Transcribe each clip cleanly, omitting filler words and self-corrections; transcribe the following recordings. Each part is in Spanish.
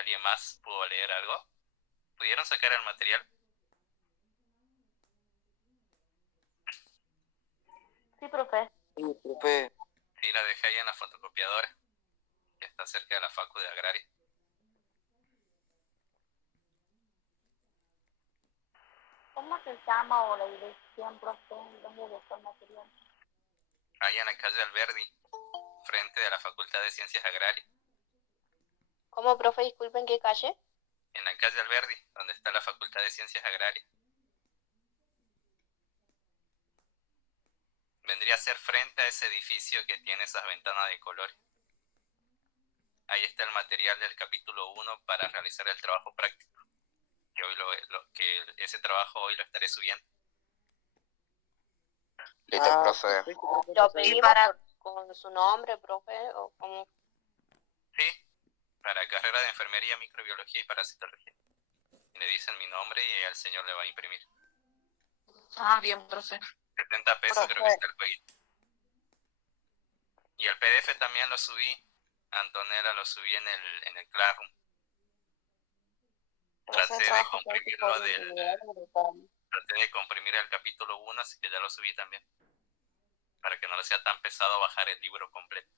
¿Alguien más pudo leer algo? ¿Pudieron sacar el material? Sí, profe. Sí, profe. Sí, la dejé ahí en la fotocopiadora, que está cerca de la Facu de Agraria. ¿Cómo se llama o la dirección, profe? ¿Dónde dejó el material? Ahí en la calle Alberdi, frente de la Facultad de Ciencias Agrarias. ¿Cómo, profe? Disculpen, ¿qué calle? En la calle Alberdi, donde está la Facultad de Ciencias Agrarias. Vendría a ser frente a ese edificio que tiene esas ventanas de colores. Ahí está el material del capítulo 1 para realizar el trabajo práctico. Que hoy ese trabajo hoy lo estaré subiendo. Listo, profe. Perfecto, profe, ¿Lo profe. pedimos con su nombre, profe? ¿O cómo? Sí, para carrera de enfermería, microbiología y parasitología. Y le dicen mi nombre y al señor le va a imprimir. Ah, bien, profe. 70 pesos creo que está el jueguito. Y el PDF también lo subí. Antonella lo subí en el Classroom. Traté de comprimir el capítulo 1, así que ya lo subí también. Para que no le sea tan pesado bajar el libro completo.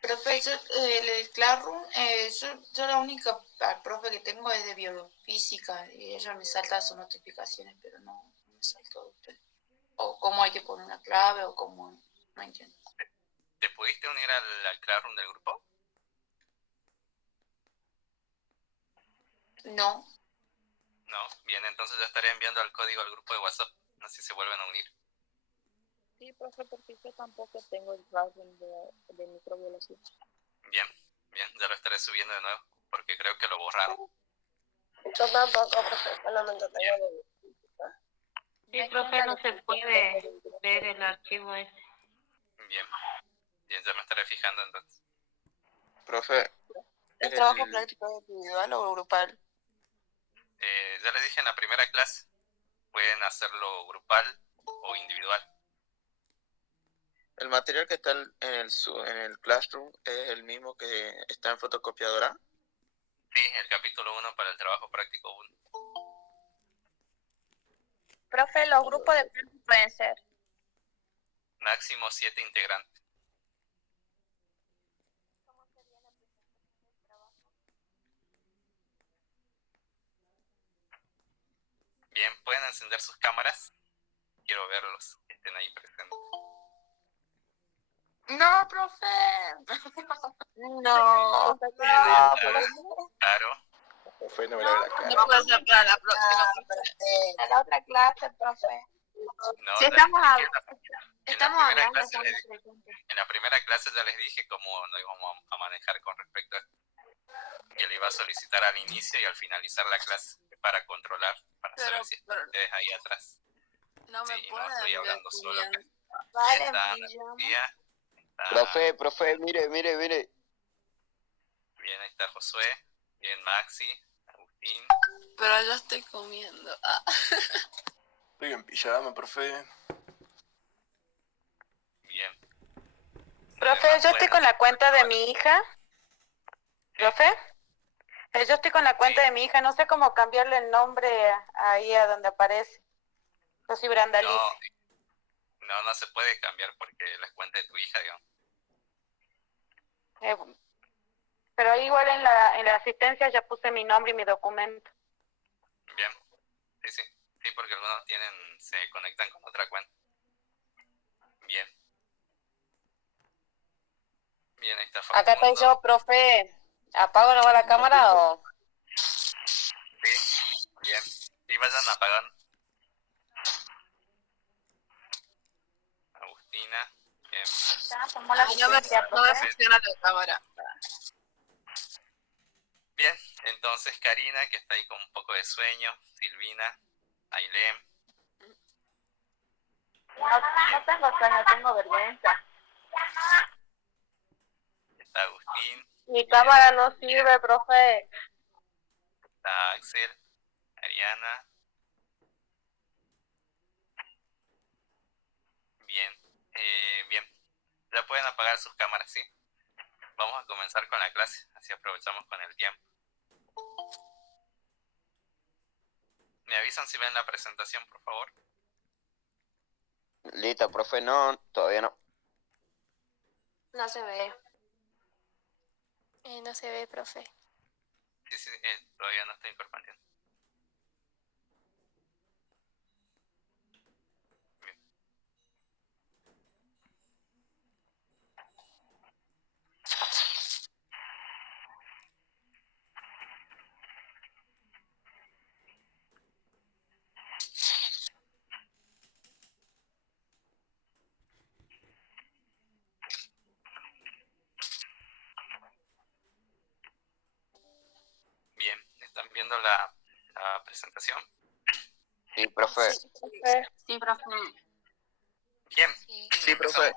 Profe, yo, el Classroom, yo la única profe que tengo es de biofísica y ella me salta sus notificaciones, pero no me saltó de usted. O cómo hay que poner una clave o cómo, no entiendo. ¿Te pudiste unir al Classroom del grupo? No. No, bien, entonces ya estaré enviando el código al grupo de WhatsApp, así se vuelven a unir. Sí, profe, porque yo tampoco tengo el Classroom de microbiología. Bien, ya lo estaré subiendo de nuevo, porque creo que lo borraron. Yo tampoco, profe, solamente tengo de... Sí, profe, no se puede ver el archivo ese. Bien, ya me estaré fijando entonces. Profe. ¿El trabajo práctico es individual o grupal? Ya les dije en la primera clase, pueden hacerlo grupal o individual. ¿El material que está en el Classroom es el mismo que está en fotocopiadora? Sí, el capítulo 1 para el trabajo práctico 1. Profe, ¿los grupos de clase pueden ser? Máximo 7 integrantes. Bien, pueden encender sus cámaras. Quiero verlos, que estén ahí presentes. No, profe. No. Claro. Profe, no me la cara. No puede ser para la próxima. A la otra clase, profe. No, Si ya estamos, les dije estamos hablando, en la primera clase ya les dije cómo nos íbamos a manejar con respecto a esto. Que le iba a solicitar al inicio y al finalizar la clase para controlar, para saber si están ustedes ahí atrás. No me Sí, no pueden estoy ver hablando solo acá. Vale, Está en pijama. Ana, Profe, mire. bien, ahí está Josué, bien Maxi, Agustín. Pero yo estoy comiendo. Estoy en pijama, profe. Bien. Profe, yo estoy con la cuenta de mi hija. ¿Profe? Yo estoy con la cuenta de mi hija, no sé cómo cambiarle el nombre ahí a donde aparece. Yo soy Brandaliz. No se puede cambiar porque es la cuenta de tu hija, digamos. Pero ahí igual en la asistencia ya puse mi nombre y mi documento. Bien, sí, porque algunos se conectan con otra cuenta. Bien, ahí está Facundo. Acá estoy yo, profe. ¿Apago nomás la cámara o...? Sí, bien. Sí, vayan apagando. Agustina, bien. No me funciona la cámara. Bien, entonces Karina, que está ahí con un poco de sueño, Silvina, Ailem. No tengo sueño, tengo vergüenza. Está Agustín. Mi cámara no sirve, profe. Está Axel, Ariana. Bien, bien. Ya pueden apagar sus cámaras, ¿sí? vamos a comenzar con la clase, así aprovechamos con el tiempo. ¿Me avisan si ven la presentación, por favor? Listo, profe, no, todavía no. No se ve. No se ve, profe. Sí, todavía no estoy compartiendo. Bien, ¿están viendo la presentación? Sí, profe. Sí, profe. Bien, Sí, profe.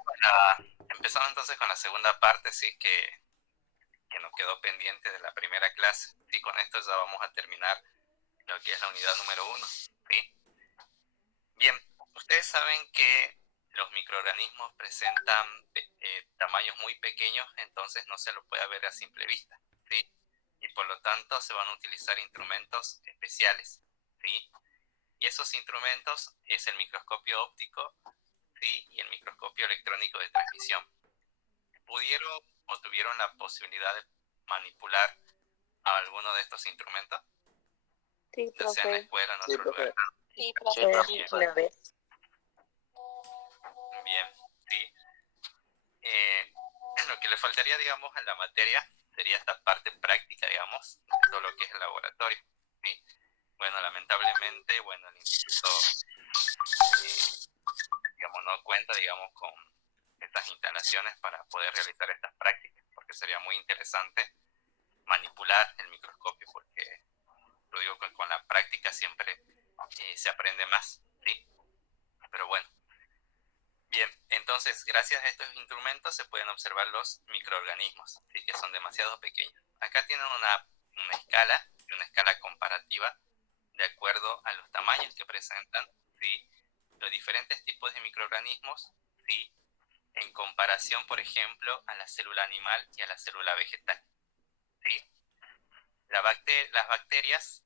empezamos entonces con la segunda parte, sí, que nos quedó pendiente de la primera clase. Y con esto ya vamos a terminar lo que es la unidad número 1, ¿sí? Bien, ustedes saben que los microorganismos presentan tamaños muy pequeños, entonces no se los puede ver a simple vista, ¿sí? Y por lo tanto se van a utilizar instrumentos especiales, ¿sí? Y esos instrumentos es el microscopio óptico, ¿sí? Y el microscopio electrónico de transmisión. ¿Pudieron o tuvieron la posibilidad de manipular a alguno de estos instrumentos? Sí, Ya sea en la profe. escuela o en Sí, otro lugar. Sí, Sí, profe. profe. Una vez. Bien, sí. Lo que le faltaría, digamos, a la materia sería esta parte práctica, digamos, de todo lo que es el laboratorio, ¿sí? Bueno, lamentablemente, bueno, el instituto, digamos, no cuenta, digamos, con estas instalaciones para poder realizar estas prácticas, porque sería muy interesante manipular el microscopio, porque lo digo que con la práctica siempre se aprende más, ¿sí? Pero bueno. Bien, entonces gracias a estos instrumentos se pueden observar los microorganismos, ¿sí? Que son demasiado pequeños. Acá tienen una escala, y una escala comparativa de acuerdo a los tamaños que presentan, ¿sí? Los diferentes tipos de microorganismos, ¿sí? En comparación, por ejemplo, a la célula animal y a la célula vegetal, ¿sí? Las bacterias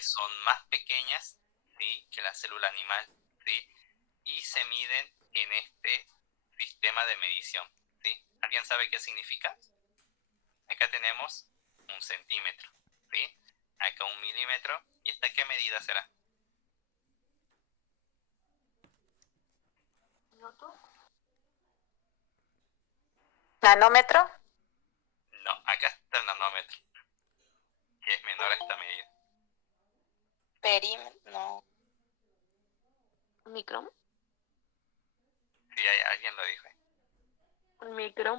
son más pequeñas, ¿sí? Que la célula animal, ¿sí? Y se miden en este sistema de medición, ¿sí? ¿Alguien sabe qué significa? Acá tenemos un centímetro, ¿sí? Acá un milímetro. ¿Y esta qué medida será? ¿Nanómetro? No, acá está el nanómetro, que es menor a esta medida. Perímetro. No. ¿Micro? Sí, alguien lo dijo. ¿Micro?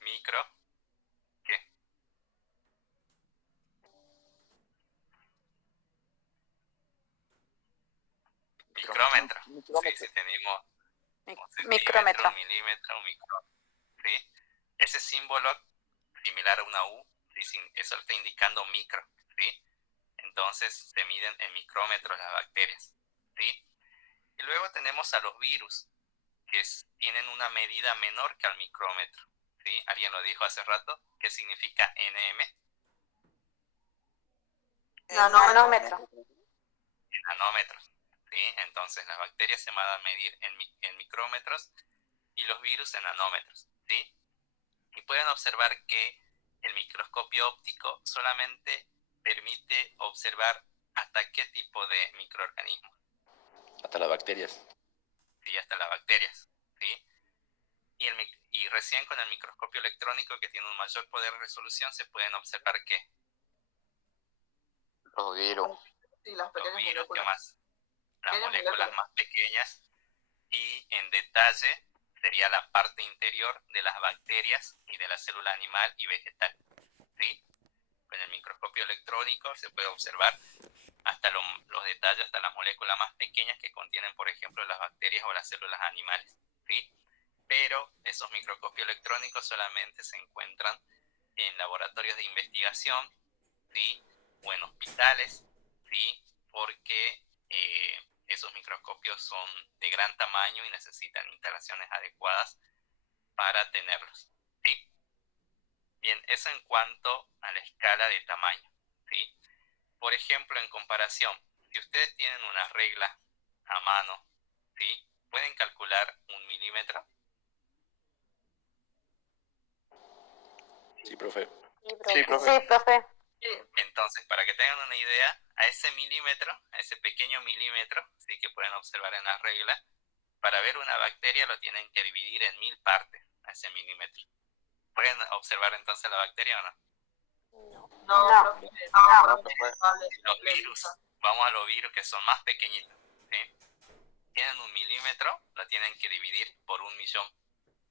Micro, ¿qué? Micrómetro. Sí, sí, tenemos un centímetro, Micrómetro. un milímetro, un micro, ¿sí? Ese símbolo similar a una U, ¿sí? Eso está indicando micro, ¿sí? Entonces se miden en micrómetros las bacterias, ¿sí? Y luego tenemos a los virus, que tienen una medida menor que al micrómetro, ¿sí? Alguien lo dijo hace rato. ¿Qué significa NM? Nanómetro. En nanómetros, ¿sí? Entonces las bacterias se van a medir en micrómetros y los virus en nanómetros, ¿sí? Y pueden observar que el microscopio óptico solamente permite observar hasta qué tipo de microorganismos. Hasta las bacterias. Sí, hasta las bacterias, ¿sí? Y recién con el microscopio electrónico, que tiene un mayor poder de resolución, se pueden observar ¿qué? Los virus. Los virus, ¿qué más? Las moléculas más pequeñas, y en detalle sería la parte interior de las bacterias y de la célula animal y vegetal, ¿sí? Con el microscopio electrónico se puede observar hasta los detalles, hasta las moléculas más pequeñas que contienen, por ejemplo, las bacterias o las células animales, ¿sí? Pero esos microscopios electrónicos solamente se encuentran en laboratorios de investigación, ¿sí? O en hospitales, ¿sí? Porque esos microscopios son de gran tamaño y necesitan instalaciones adecuadas para tenerlos, ¿sí? Bien, eso en cuanto a la escala de tamaño, ¿sí? Por ejemplo, en comparación, si ustedes tienen una regla a mano, ¿sí? ¿Pueden calcular un milímetro? Sí, profe. Sí, profe. Sí, profe. Entonces, para que tengan una idea, a ese milímetro, a ese pequeño milímetro, ¿sí? Que pueden observar en la regla, para ver una bacteria lo tienen que dividir en 1000 partes, a ese milímetro. ¿Pueden observar entonces la bacteria o no? No. No, profe. Los virus, vamos a los virus que son más pequeñitos, ¿sí? Tienen un milímetro, lo tienen que dividir por 1.000.000.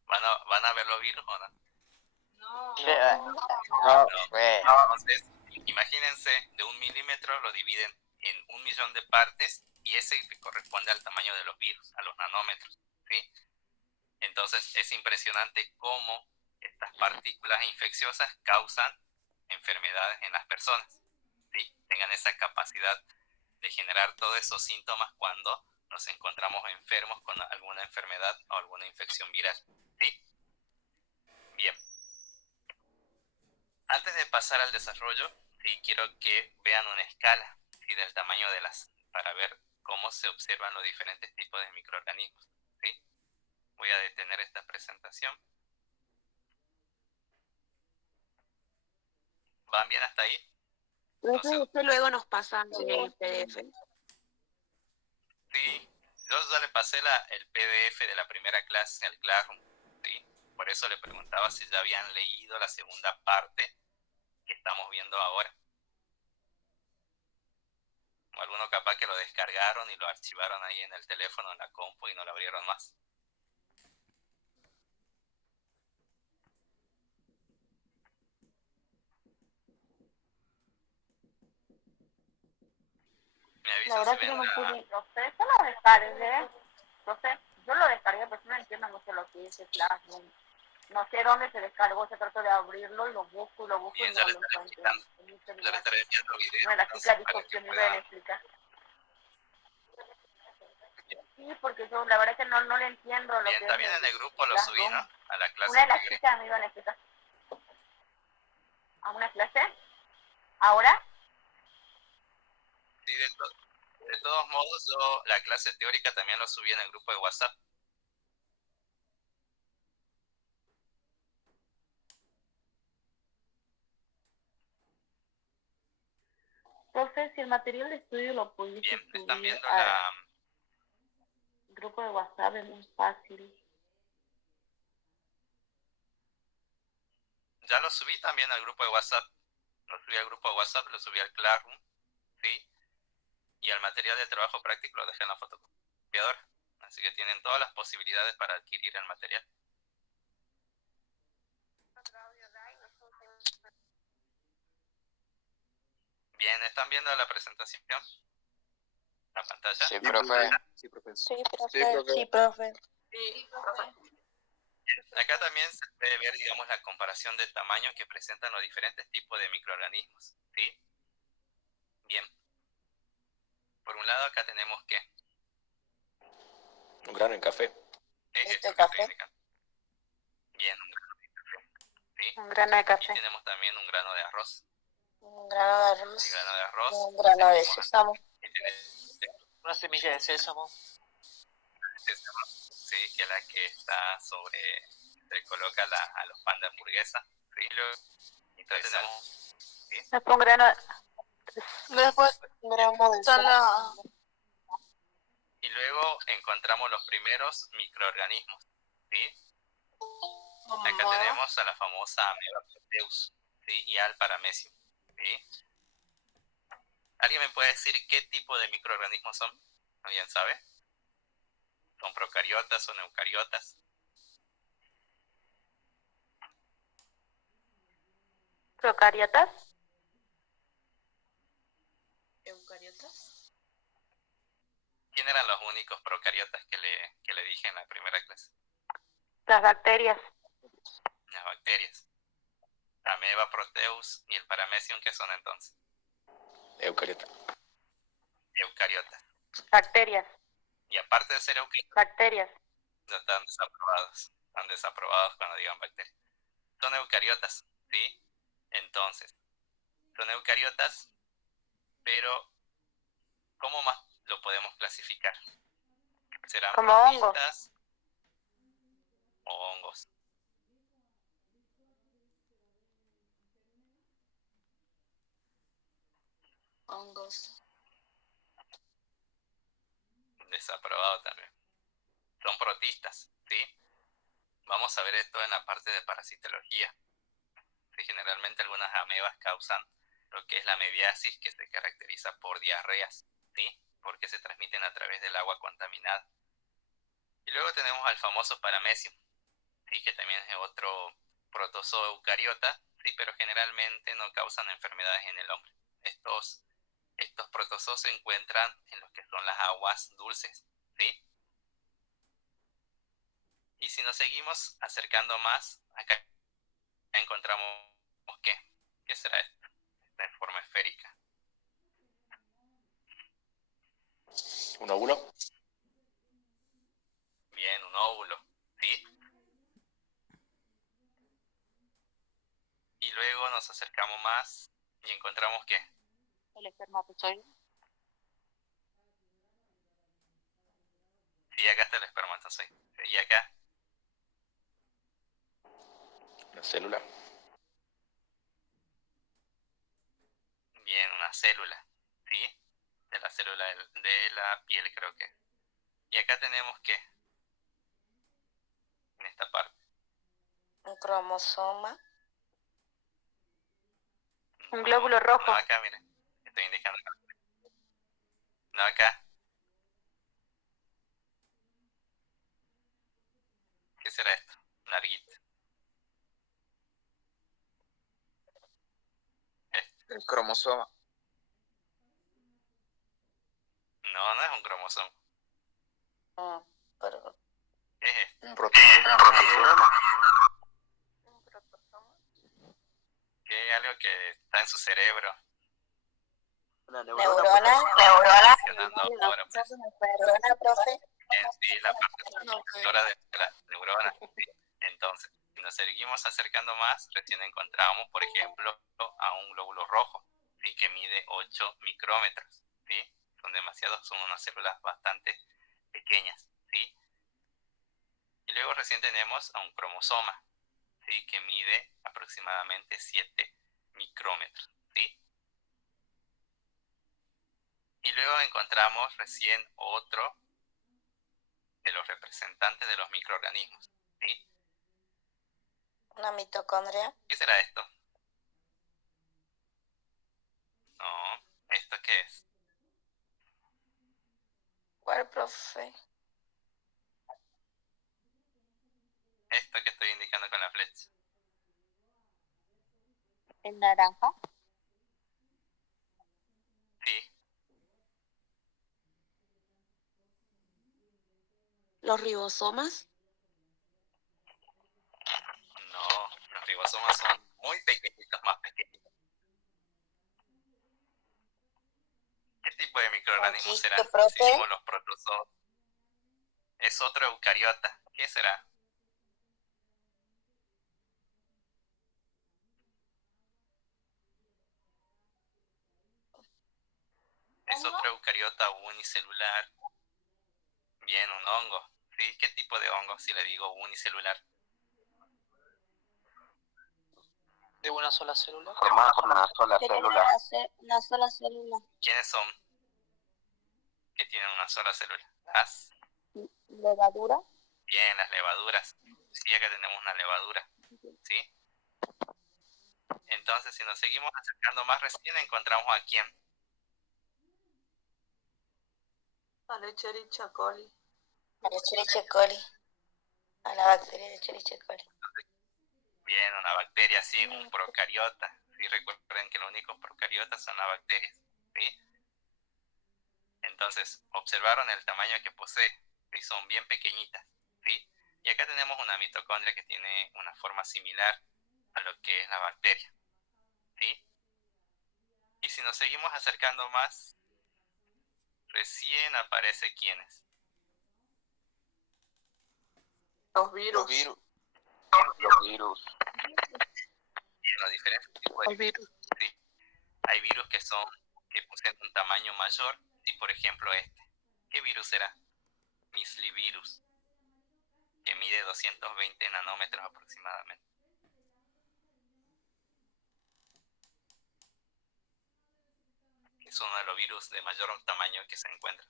¿Van a ver los virus o no? No, No. profe. Entonces, imagínense, de 1 milímetro lo dividen en 1.000.000 de partes y ese corresponde al tamaño de los virus, a los nanómetros, ¿sí? Entonces, es impresionante cómo estas partículas infecciosas causan enfermedades en las personas, ¿sí? Tengan esa capacidad de generar todos esos síntomas cuando nos encontramos enfermos con alguna enfermedad o alguna infección viral, ¿sí? Bien. Antes de pasar al desarrollo, sí, quiero que vean una escala, ¿sí? Del tamaño de para ver cómo se observan los diferentes tipos de microorganismos, ¿sí? Voy a detener esta presentación. ¿Van bien hasta ahí? Profe, usted luego nos pasa el PDF. Sí, yo ya le pasé el PDF de la primera clase al Classroom, ¿sí? Por eso le preguntaba si ya habían leído la segunda parte que estamos viendo ahora. O alguno capaz que lo descargaron y lo archivaron ahí en el teléfono, en la compu y no lo abrieron más. Me La avisan verdad si que yo ven no la... pude, profe, yo lo descargué, profe, yo lo descargué, pero yo no entiendo mucho lo que dice Classroom. No sé dónde se descargó, se trato de abrirlo y lo busco Bien, y ya no le lo estaré encuentro explicando. en mi Ya le celular. estaré enviando video Bueno, la entonces, chica para dijo que que me iba a puedan... explicar. Sí, porque yo la verdad que no le entiendo lo Bien, que es también en el grupo el lo subí, ¿no? Classroom. A la clase Una de que las chicas me iban a explicar. ¿A una clase? ¿Ahora? Sí, de todos modos, yo la clase teórica también lo subí en el grupo de WhatsApp. Profe, si el material de estudio lo pudiese Bien, están subir viendo al grupo de WhatsApp, es muy fácil. Ya lo subí también al grupo de WhatsApp. Lo subí al grupo de WhatsApp, lo subí al Classroom, ¿sí? Y el material de trabajo práctico lo dejé en la fotocopiadora. Así que tienen todas las posibilidades para adquirir el material. Bien, ¿están viendo la presentación? ¿La pantalla? Sí, profe. Sí, profe. Sí, profe. Sí, profe. Sí, profe. Acá también se puede ver, digamos, la comparación de tamaño que presentan los diferentes tipos de microorganismos, ¿sí? Bien. Por un lado, acá tenemos que... Un grano en café. Es ¿Este esto que estoy café? indicando. Bien, un grano de café, ¿sí? Un grano de Y café. tenemos también un grano de arroz. Un grano de arroz. El grano de arroz. Un grano de seguimos sésamo. y tiene Una semilla de sésamo. sésamo, ¿sí? Que es la que está sobre... Se coloca a los pan de hamburguesa, ¿sí? Entonces tenemos... ¿sí? Después un grano, Después, un grano de Está la... Y luego encontramos los primeros microorganismos, ¿sí? Acá tenemos a la famosa Ameba proteus, ¿sí? Y al paramecium, ¿sí? ¿Alguien me puede decir qué tipo de microorganismos son? ¿Alguien sabe? ¿Son procariotas o eucariotas? procariotas, ¿Eucariotas? ¿Quién eran los únicos procariotas que le dije en la primera clase? las bacterias, Las bacterias. La Ameba proteus y el paramecium, ¿qué son entonces? Eucariota. Eucariotas. bacterias, Y aparte de ser eucariotas, bacterias. ya están desaprobados. Están desaprobados cuando digan bacterias. Son eucariotas, ¿sí? Entonces, son eucariotas, pero ¿cómo más lo podemos clasificar? ¿Serán Como hongos. protistas o hongos? Hongos. Desaprobado también. Son protistas, ¿sí? Vamos a ver esto en la parte de parasitología. Sí, generalmente algunas amebas causan lo que es la amebiasis, que se caracteriza por diarreas, ¿sí? Porque se transmiten a través del agua contaminada. Y luego tenemos al famoso Paramecium, ¿sí? Que también es otro protozoo eucariota, ¿sí? Pero generalmente no causan enfermedades en el hombre. Estos protozoos se encuentran en lo que son las aguas dulces, ¿sí? Y si nos seguimos acercando más, acá encontramos ¿qué? ¿Qué será esto? Esta forma esférica. ¿Un óvulo? Bien, un óvulo, ¿sí? Y luego nos acercamos más y encontramos ¿qué? El espermatozoide. Sí, acá está el espermatozoide. Y acá, ¿Una célula? bien, una célula, ¿sí? De la célula de la piel, creo que. Y acá tenemos ¿qué? En esta parte. Un cromosoma. Un glóbulo rojo. No, acá, miren. Estoy indicando acá. No, acá. ¿Qué será esto? Larguito. El cromosoma. No, no es un cromosoma. Pero ¿Qué es esto? Un protozoo. Que es algo que está en su cerebro. Una neurona. Funcionando ahora, pues. Neurona, profe. Bien, sí, la parte transductora de la neurona. Sí. Entonces, si nos seguimos acercando más, recién encontramos, por ejemplo, a un glóbulo rojo, ¿sí? Que mide 8 micrómetros, ¿sí? Son demasiados, son unas células bastante pequeñas, ¿sí? Y luego recién tenemos a un cromosoma, ¿sí? Que mide aproximadamente 7 micrómetros, ¿sí? Y luego encontramos recién otro de los representantes de los microorganismos, ¿sí? Una mitocondria. ¿Qué será esto? No, ¿esto qué es? ¿Cuál, profe? Esto que estoy indicando con la flecha. El naranja. Sí, Los ribosomas. no, los ribosomas son muy pequeñitos, más pequeñitos. ¿Qué tipo de microorganismos Quiste, serán? profe. Si decimos los protozoos. Es otro eucariota. ¿Qué será? Es otro eucariota unicelular. Bien, un hongo. ¿Sí? ¿Qué tipo de hongo si le digo unicelular? ¿De una sola célula? Formada por una sola ¿Qué quiere célula. hacer una sola célula? ¿Quiénes son? Que tienen una sola célula. Las, Levadura. bien, las levaduras. Sí, acá tenemos una levadura. ¿Sí? Entonces, si nos seguimos acercando más, recién encontramos a quién. A la Escherichia coli. A la Escherichia coli. A la bacteria de Escherichia coli. Bien, una bacteria, sí, un procariota. ¿Sí? Recuerden que los únicos procariotas son las bacterias. ¿Sí? Entonces, observaron el tamaño que posee. ¿Sí? Son bien pequeñitas. ¿Sí? Y acá tenemos una mitocondria que tiene una forma similar a lo que es la bacteria. ¿Sí? Y si nos seguimos acercando más, recién aparece quiénes. Los virus. Los virus. Bien, los diferentes tipos de virus. ¿Sí? Hay virus que poseen un tamaño mayor, y por ejemplo este. ¿Qué virus será? Mislivirus, que mide 220 nanómetros aproximadamente. Es uno de los virus de mayor tamaño que se encuentra.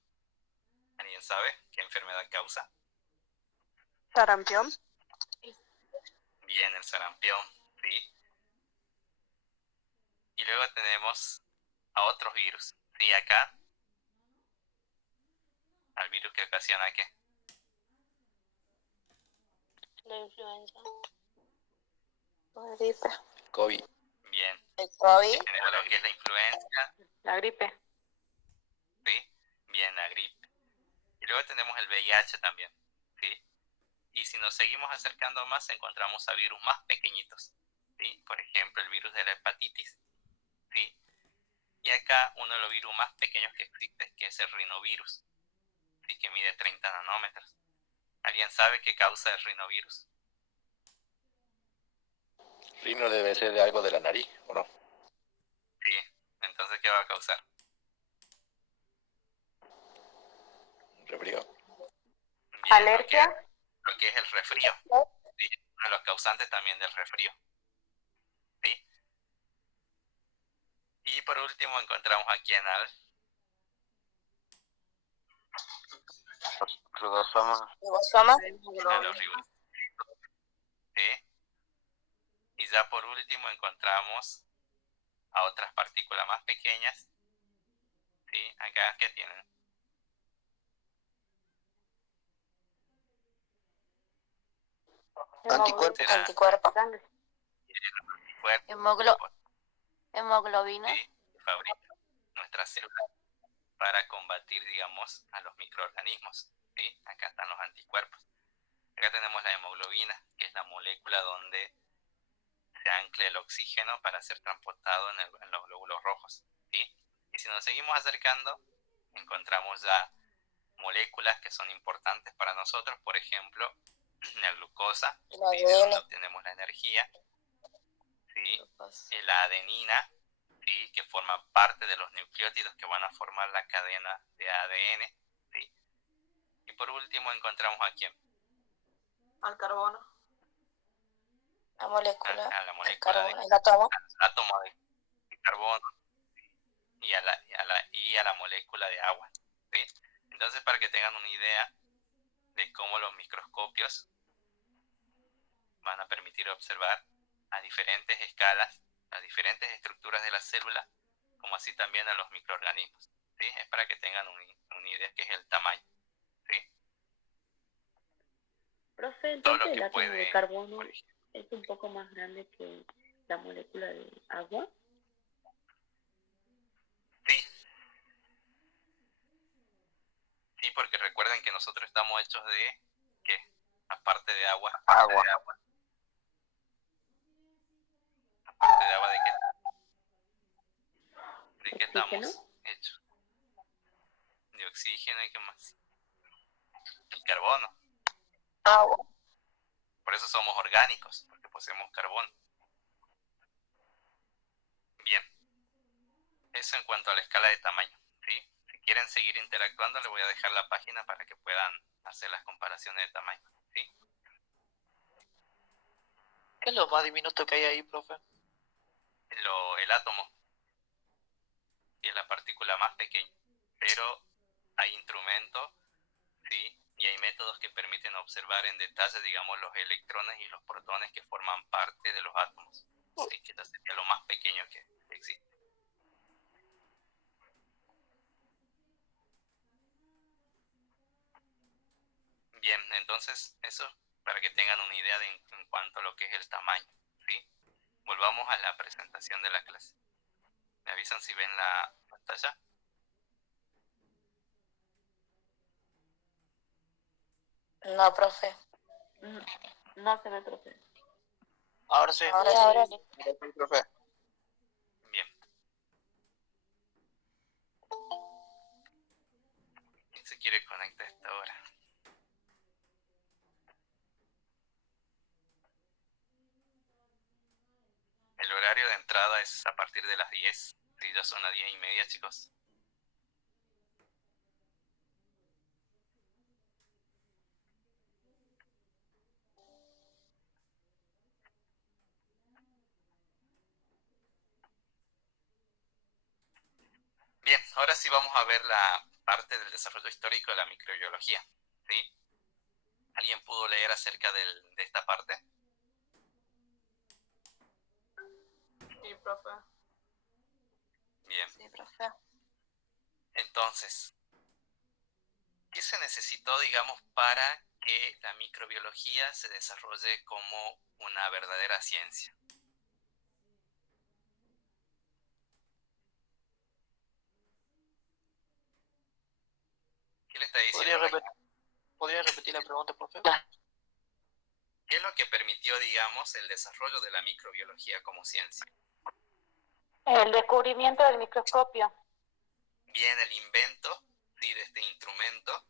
¿Alguien sabe qué enfermedad causa? Sarampión. Bien, el sarampión, ¿sí? Y luego tenemos a otros virus. ¿Sí? Acá, al virus que ocasiona ¿qué? La influenza. La gripe. COVID. Bien. El COVID. Tenemos lo que es la influenza, La gripe. ¿sí? Bien, la gripe. Y luego tenemos el VIH también, ¿sí? Y si nos seguimos acercando más, encontramos a virus más pequeñitos, ¿sí? Por ejemplo, el virus de la hepatitis, ¿sí? Y acá uno de los virus más pequeños que existe, que es el rinovirus, ¿sí? Que mide 30 nanómetros. ¿Alguien sabe qué causa el rinovirus? Rino debe ser de algo de la nariz, ¿o no? Sí. Entonces, ¿qué va a causar? Resfrío. Bien, ¿Alergia? Lo que es el resfrío, ¿sí? Uno de los causantes también del resfrío, ¿sí? Y por último encontramos aquí en Ribosoma. Ribosoma. a los ribos, ¿sí? Y ya por último encontramos a otras partículas más pequeñas, ¿sí? Acá, ¿qué tienen? Anticuerpos. Será Anticuerpos. Sangre. anticuerpos, Hemoglobina. ¿sí? Que fabrican nuestras células para combatir, digamos, a los microorganismos, ¿sí? Acá están los anticuerpos. Acá tenemos la hemoglobina, que es la molécula donde se ancla el oxígeno para ser transportado en los glóbulos rojos, ¿sí? Y si nos seguimos acercando, encontramos ya moléculas que son importantes para nosotros, por ejemplo, la glucosa, El ¿sí? De donde ADN. obtenemos la energía, ¿sí? La adenina, ¿sí? Que forma parte de los nucleótidos que van a formar la cadena de ADN, ¿sí? Y por último encontramos a quién? Al carbono. La molécula. A la El molécula carbono. El átomo. al átomo de carbono y a la molécula de agua, ¿sí? Entonces, para que tengan una idea de cómo los microscopios van a permitir observar a diferentes escalas, las diferentes estructuras de la célula, como así también a los microorganismos, ¿sí? Es para que tengan una idea que es el tamaño, ¿sí? Profe, Todo lo entonces que el átomo de puede, carbono por ejemplo, es un poco más grande que la molécula de agua. sí, sí, porque recuerden que nosotros estamos hechos de, ¿qué? Aparte de agua, aparte de agua, ¿de qué? ¿De qué Oxígeno. estamos hechos? De oxígeno y qué más. El carbono. Agua. Por eso somos orgánicos, porque poseemos carbono. Bien, eso en cuanto a la escala de tamaño, ¿sí? Si quieren seguir interactuando, les voy a dejar la página para que puedan hacer las comparaciones de tamaño, ¿sí? ¿Qué es lo más diminuto que hay ahí, profe? El átomo es la partícula más pequeña, pero hay instrumentos, ¿sí? Y hay métodos que permiten observar en detalle, digamos, los electrones y los protones que forman parte de los átomos, ¿sí? Que esta sería lo más pequeño que existe. Bien, entonces eso para que tengan una idea de en cuanto a lo que es el tamaño, ¿sí? Volvamos a la presentación de la clase. ¿Me avisan si ven la pantalla? No, profe. No se ve, profe. Ahora sí. Ahora sí. Profe. Bien. ¿Quién se quiere conectar a esta hora? es a partir de las 10. Sí, ya son las 10:30, chicos. Bien, ahora sí vamos a ver la parte del desarrollo histórico de la microbiología. ¿Sí? ¿Alguien pudo leer acerca de esta parte? Sí, profe. Bien. Sí, profe. Entonces, ¿qué se necesitó, digamos, para que la microbiología se desarrolle como una verdadera ciencia? ¿Qué le está diciendo? ¿Podría repetir la pregunta, profe? ¿Qué es lo que permitió, digamos, el desarrollo de la microbiología como ciencia? El descubrimiento del microscopio. Bien, el invento, ¿sí?, de este instrumento,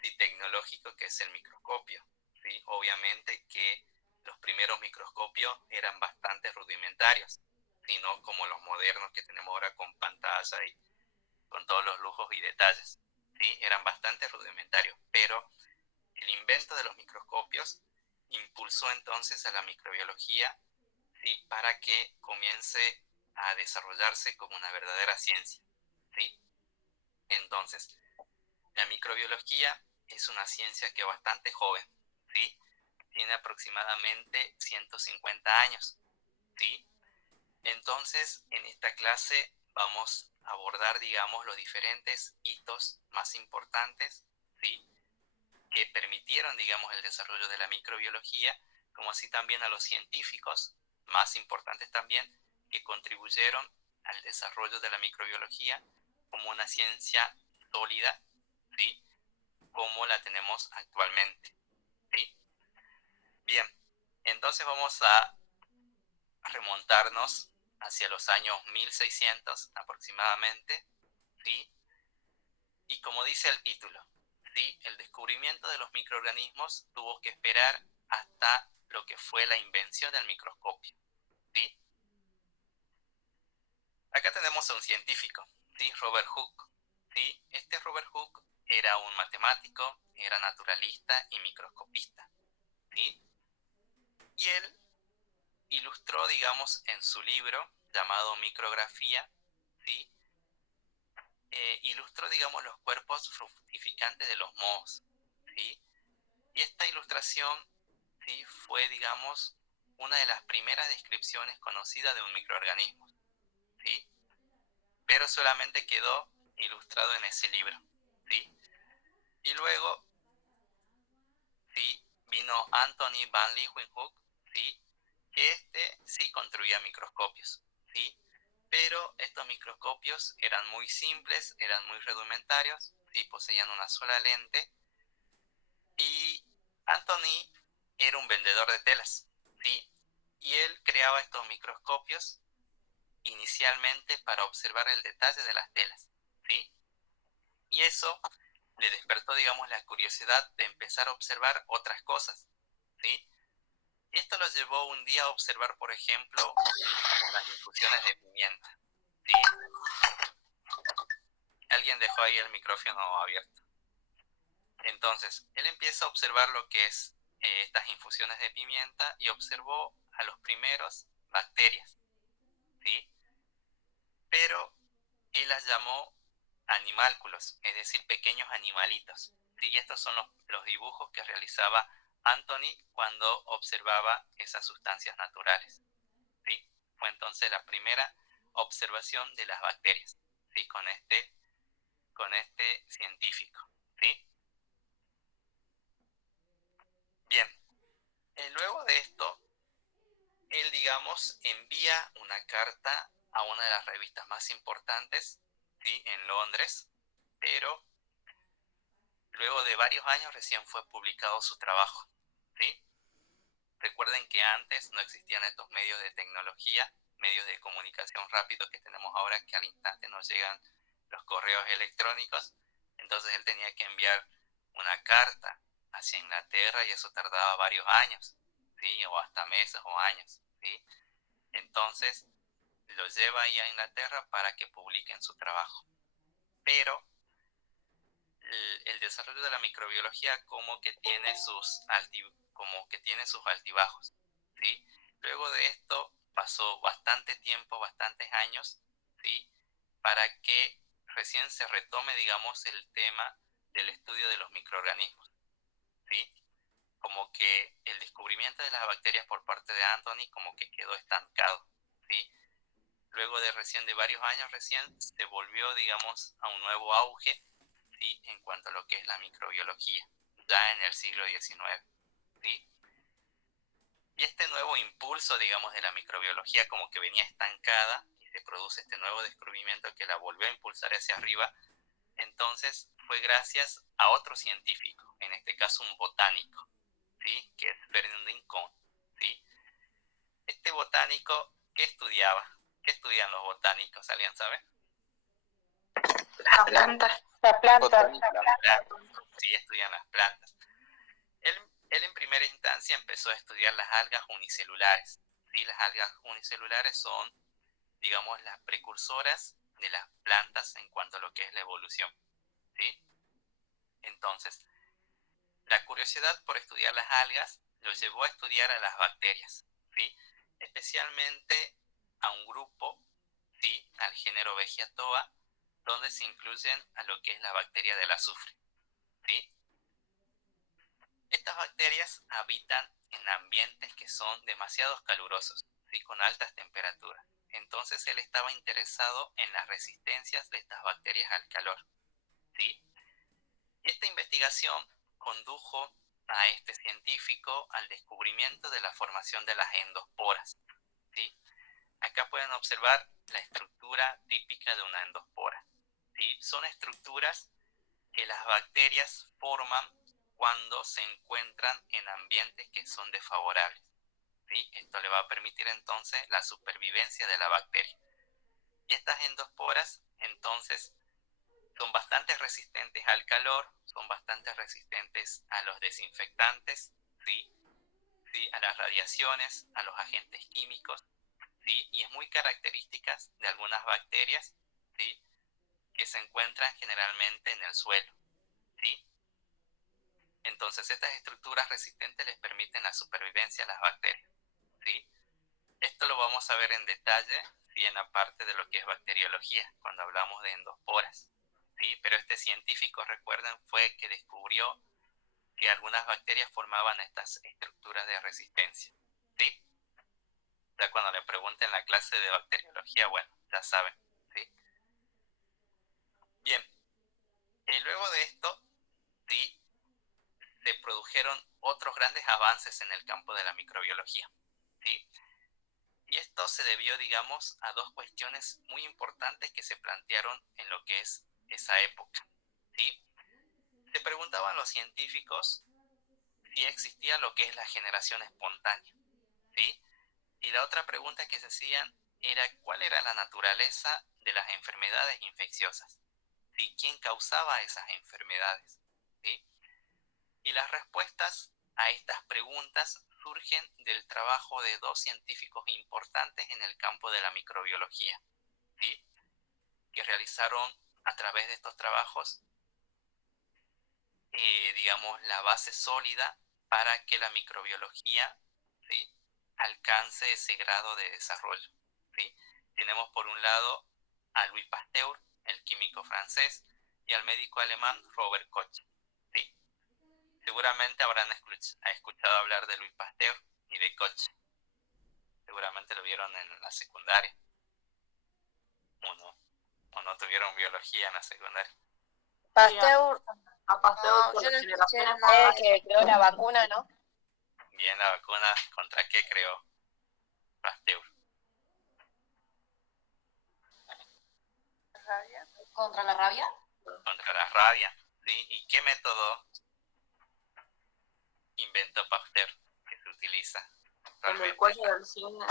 ¿sí?, tecnológico que es el microscopio. ¿Sí? Obviamente que los primeros microscopios eran bastante rudimentarios, ¿sí?, no como los modernos que tenemos ahora con pantalla y con todos los lujos y detalles. ¿Sí? Eran bastante rudimentarios, pero el invento de los microscopios impulsó entonces a la microbiología, ¿sí?, para que comience a desarrollarse como una verdadera ciencia. ¿Sí? Entonces, la microbiología es una ciencia que es bastante joven, ¿sí? Tiene aproximadamente 150 años, ¿sí? Entonces, en esta clase vamos a abordar, digamos, los diferentes hitos más importantes, ¿sí?, que permitieron, digamos, el desarrollo de la microbiología, como así también a los científicos más importantes también, que contribuyeron al desarrollo de la microbiología como una ciencia sólida, ¿sí?, como la tenemos actualmente. ¿Sí? Bien, entonces vamos a remontarnos hacia los años 1600 aproximadamente, ¿sí? Y como dice el título, ¿sí?, el descubrimiento de los microorganismos tuvo que esperar hasta lo que fue la invención del microscopio. ¿Sí? Acá tenemos a un científico, ¿sí?, Robert Hooke. ¿Sí? Este Robert Hooke era un matemático, era naturalista y microscopista. ¿Sí? Y él ilustró, digamos, en su libro llamado Micrografía, ¿sí?, ilustró, digamos, los cuerpos fructificantes de los mohos. ¿Sí? Y esta ilustración, ¿sí?, fue, digamos, una de las primeras descripciones conocidas de un microorganismo. ¿Sí? Pero solamente quedó ilustrado en ese libro. ¿Sí? Y luego, ¿sí?, vino Anthony van Leeuwenhoek, ¿sí?, que sí construía microscopios, ¿sí? Pero estos microscopios eran muy simples, eran muy rudimentarios, ¿sí?, poseían una sola lente, y Anthony era un vendedor de telas, ¿sí? Y él creaba estos microscopios inicialmente para observar el detalle de las telas, ¿sí? Y eso le despertó, digamos, la curiosidad de empezar a observar otras cosas, ¿sí? Y esto lo llevó un día a observar, por ejemplo, digamos, las infusiones de pimienta, ¿sí? Alguien dejó ahí el micrófono abierto. Entonces, él empieza a observar lo que es estas infusiones de pimienta y observó a los primeros bacterias, ¿sí? Pero él las llamó animálculos, es decir, pequeños animalitos, ¿sí? Y estos son los dibujos que realizaba Anthony cuando observaba esas sustancias naturales, ¿sí? Fue entonces la primera observación de las bacterias, ¿sí?, con este científico, ¿sí? Bien, luego de esto, él, digamos, envía una carta a una de las revistas más importantes, ¿sí?, en Londres, pero luego de varios años recién fue publicado su trabajo, ¿sí? Recuerden que antes no existían estos medios de tecnología, medios de comunicación rápidos que tenemos ahora, que al instante nos llegan los correos electrónicos. Entonces él tenía que enviar una carta hacia Inglaterra y eso tardaba varios años, ¿sí?, o hasta meses o años, ¿sí? Entonces, lo lleva ahí a Inglaterra para que publiquen su trabajo. Pero el desarrollo de la microbiología como que tiene sus altibajos, ¿sí? Luego de esto pasó bastante tiempo, bastantes años, ¿sí? Para que recién se retome, digamos, el tema del estudio de los microorganismos, ¿sí? Como que el descubrimiento de las bacterias por parte de Anthony como que quedó estancado, ¿sí? Luego de varios años se volvió, digamos, a un nuevo auge, ¿sí? En cuanto a lo que es la microbiología, ya en el siglo XIX, ¿sí? Y este nuevo impulso, digamos, de la microbiología como que venía estancada y se produce este nuevo descubrimiento que la volvió a impulsar hacia arriba. Entonces fue gracias a otro científico, en este caso un botánico, ¿sí? Que es Ferdinand Kohn, ¿sí? Este botánico, ¿qué estudiaba? ¿Qué estudian los botánicos? ¿Alguien sabe? Las plantas. La planta. Sí, estudian las plantas. Él en primera instancia empezó a estudiar las algas unicelulares. ¿Sí? Las algas unicelulares son, digamos, las precursoras de las plantas en cuanto a lo que es la evolución, ¿sí? Entonces, la curiosidad por estudiar las algas lo llevó a estudiar a las bacterias, ¿sí? Especialmente a un grupo, ¿sí? Al género Vegiatoa, donde se incluyen a lo que es la bacteria del azufre, ¿sí? Estas bacterias habitan en ambientes que son demasiado calurosos, ¿sí? Con altas temperaturas. Entonces él estaba interesado en las resistencias de estas bacterias al calor, ¿sí? Esta investigación condujo a este científico al descubrimiento de la formación de las endosporas, ¿sí? Acá pueden observar la estructura típica de una endospora, ¿sí? Son estructuras que las bacterias forman cuando se encuentran en ambientes que son desfavorables, ¿sí? Esto le va a permitir entonces la supervivencia de la bacteria. Y estas endosporas entonces son bastante resistentes al calor, son bastante resistentes a los desinfectantes, ¿sí? ¿Sí? A las radiaciones, a los agentes químicos, ¿sí? Y es muy características de algunas bacterias, ¿sí? Que se encuentran generalmente en el suelo, ¿sí? Entonces estas estructuras resistentes les permiten la supervivencia a las bacterias, ¿sí? Esto lo vamos a ver en detalle, ¿sí? En la parte de lo que es bacteriología, cuando hablamos de endosporas, ¿sí? Pero este científico, recuerden, fue que descubrió que algunas bacterias formaban estas estructuras de resistencia, ¿sí? Ya cuando le pregunten en la clase de bacteriología, bueno, ya saben, ¿sí? Bien, y luego de esto, ¿sí? Se produjeron otros grandes avances en el campo de la microbiología, ¿sí? Y esto se debió, digamos, a dos cuestiones muy importantes que se plantearon en lo que es esa época, ¿sí? Se preguntaban los científicos si existía lo que es la generación espontánea, ¿sí? Y la otra pregunta que se hacían era cuál era la naturaleza de las enfermedades infecciosas, ¿sí? ¿Quién causaba esas enfermedades? ¿Sí? Y las respuestas a estas preguntas surgen del trabajo de dos científicos importantes en el campo de la microbiología, ¿sí? Que realizaron a través de estos trabajos, digamos, la base sólida para que la microbiología, ¿sí? Alcance ese grado de desarrollo, ¿sí? Tenemos por un lado a Louis Pasteur, el químico francés, y al médico alemán Robert Koch, ¿sí? Seguramente habrán escuchado hablar de Louis Pasteur y de Koch. Seguramente lo vieron en la secundaria. O no tuvieron biología en la secundaria. Pasteur. A Pasteur No, por yo no escuché generaciones nada. Que creó la vacuna, ¿no? Bien, la vacuna contra qué creó Pasteur. ¿Contra la rabia? Contra la rabia, ¿sí? ¿Y qué método inventó Pasteur que se utiliza el actualmente? cuello del cisne.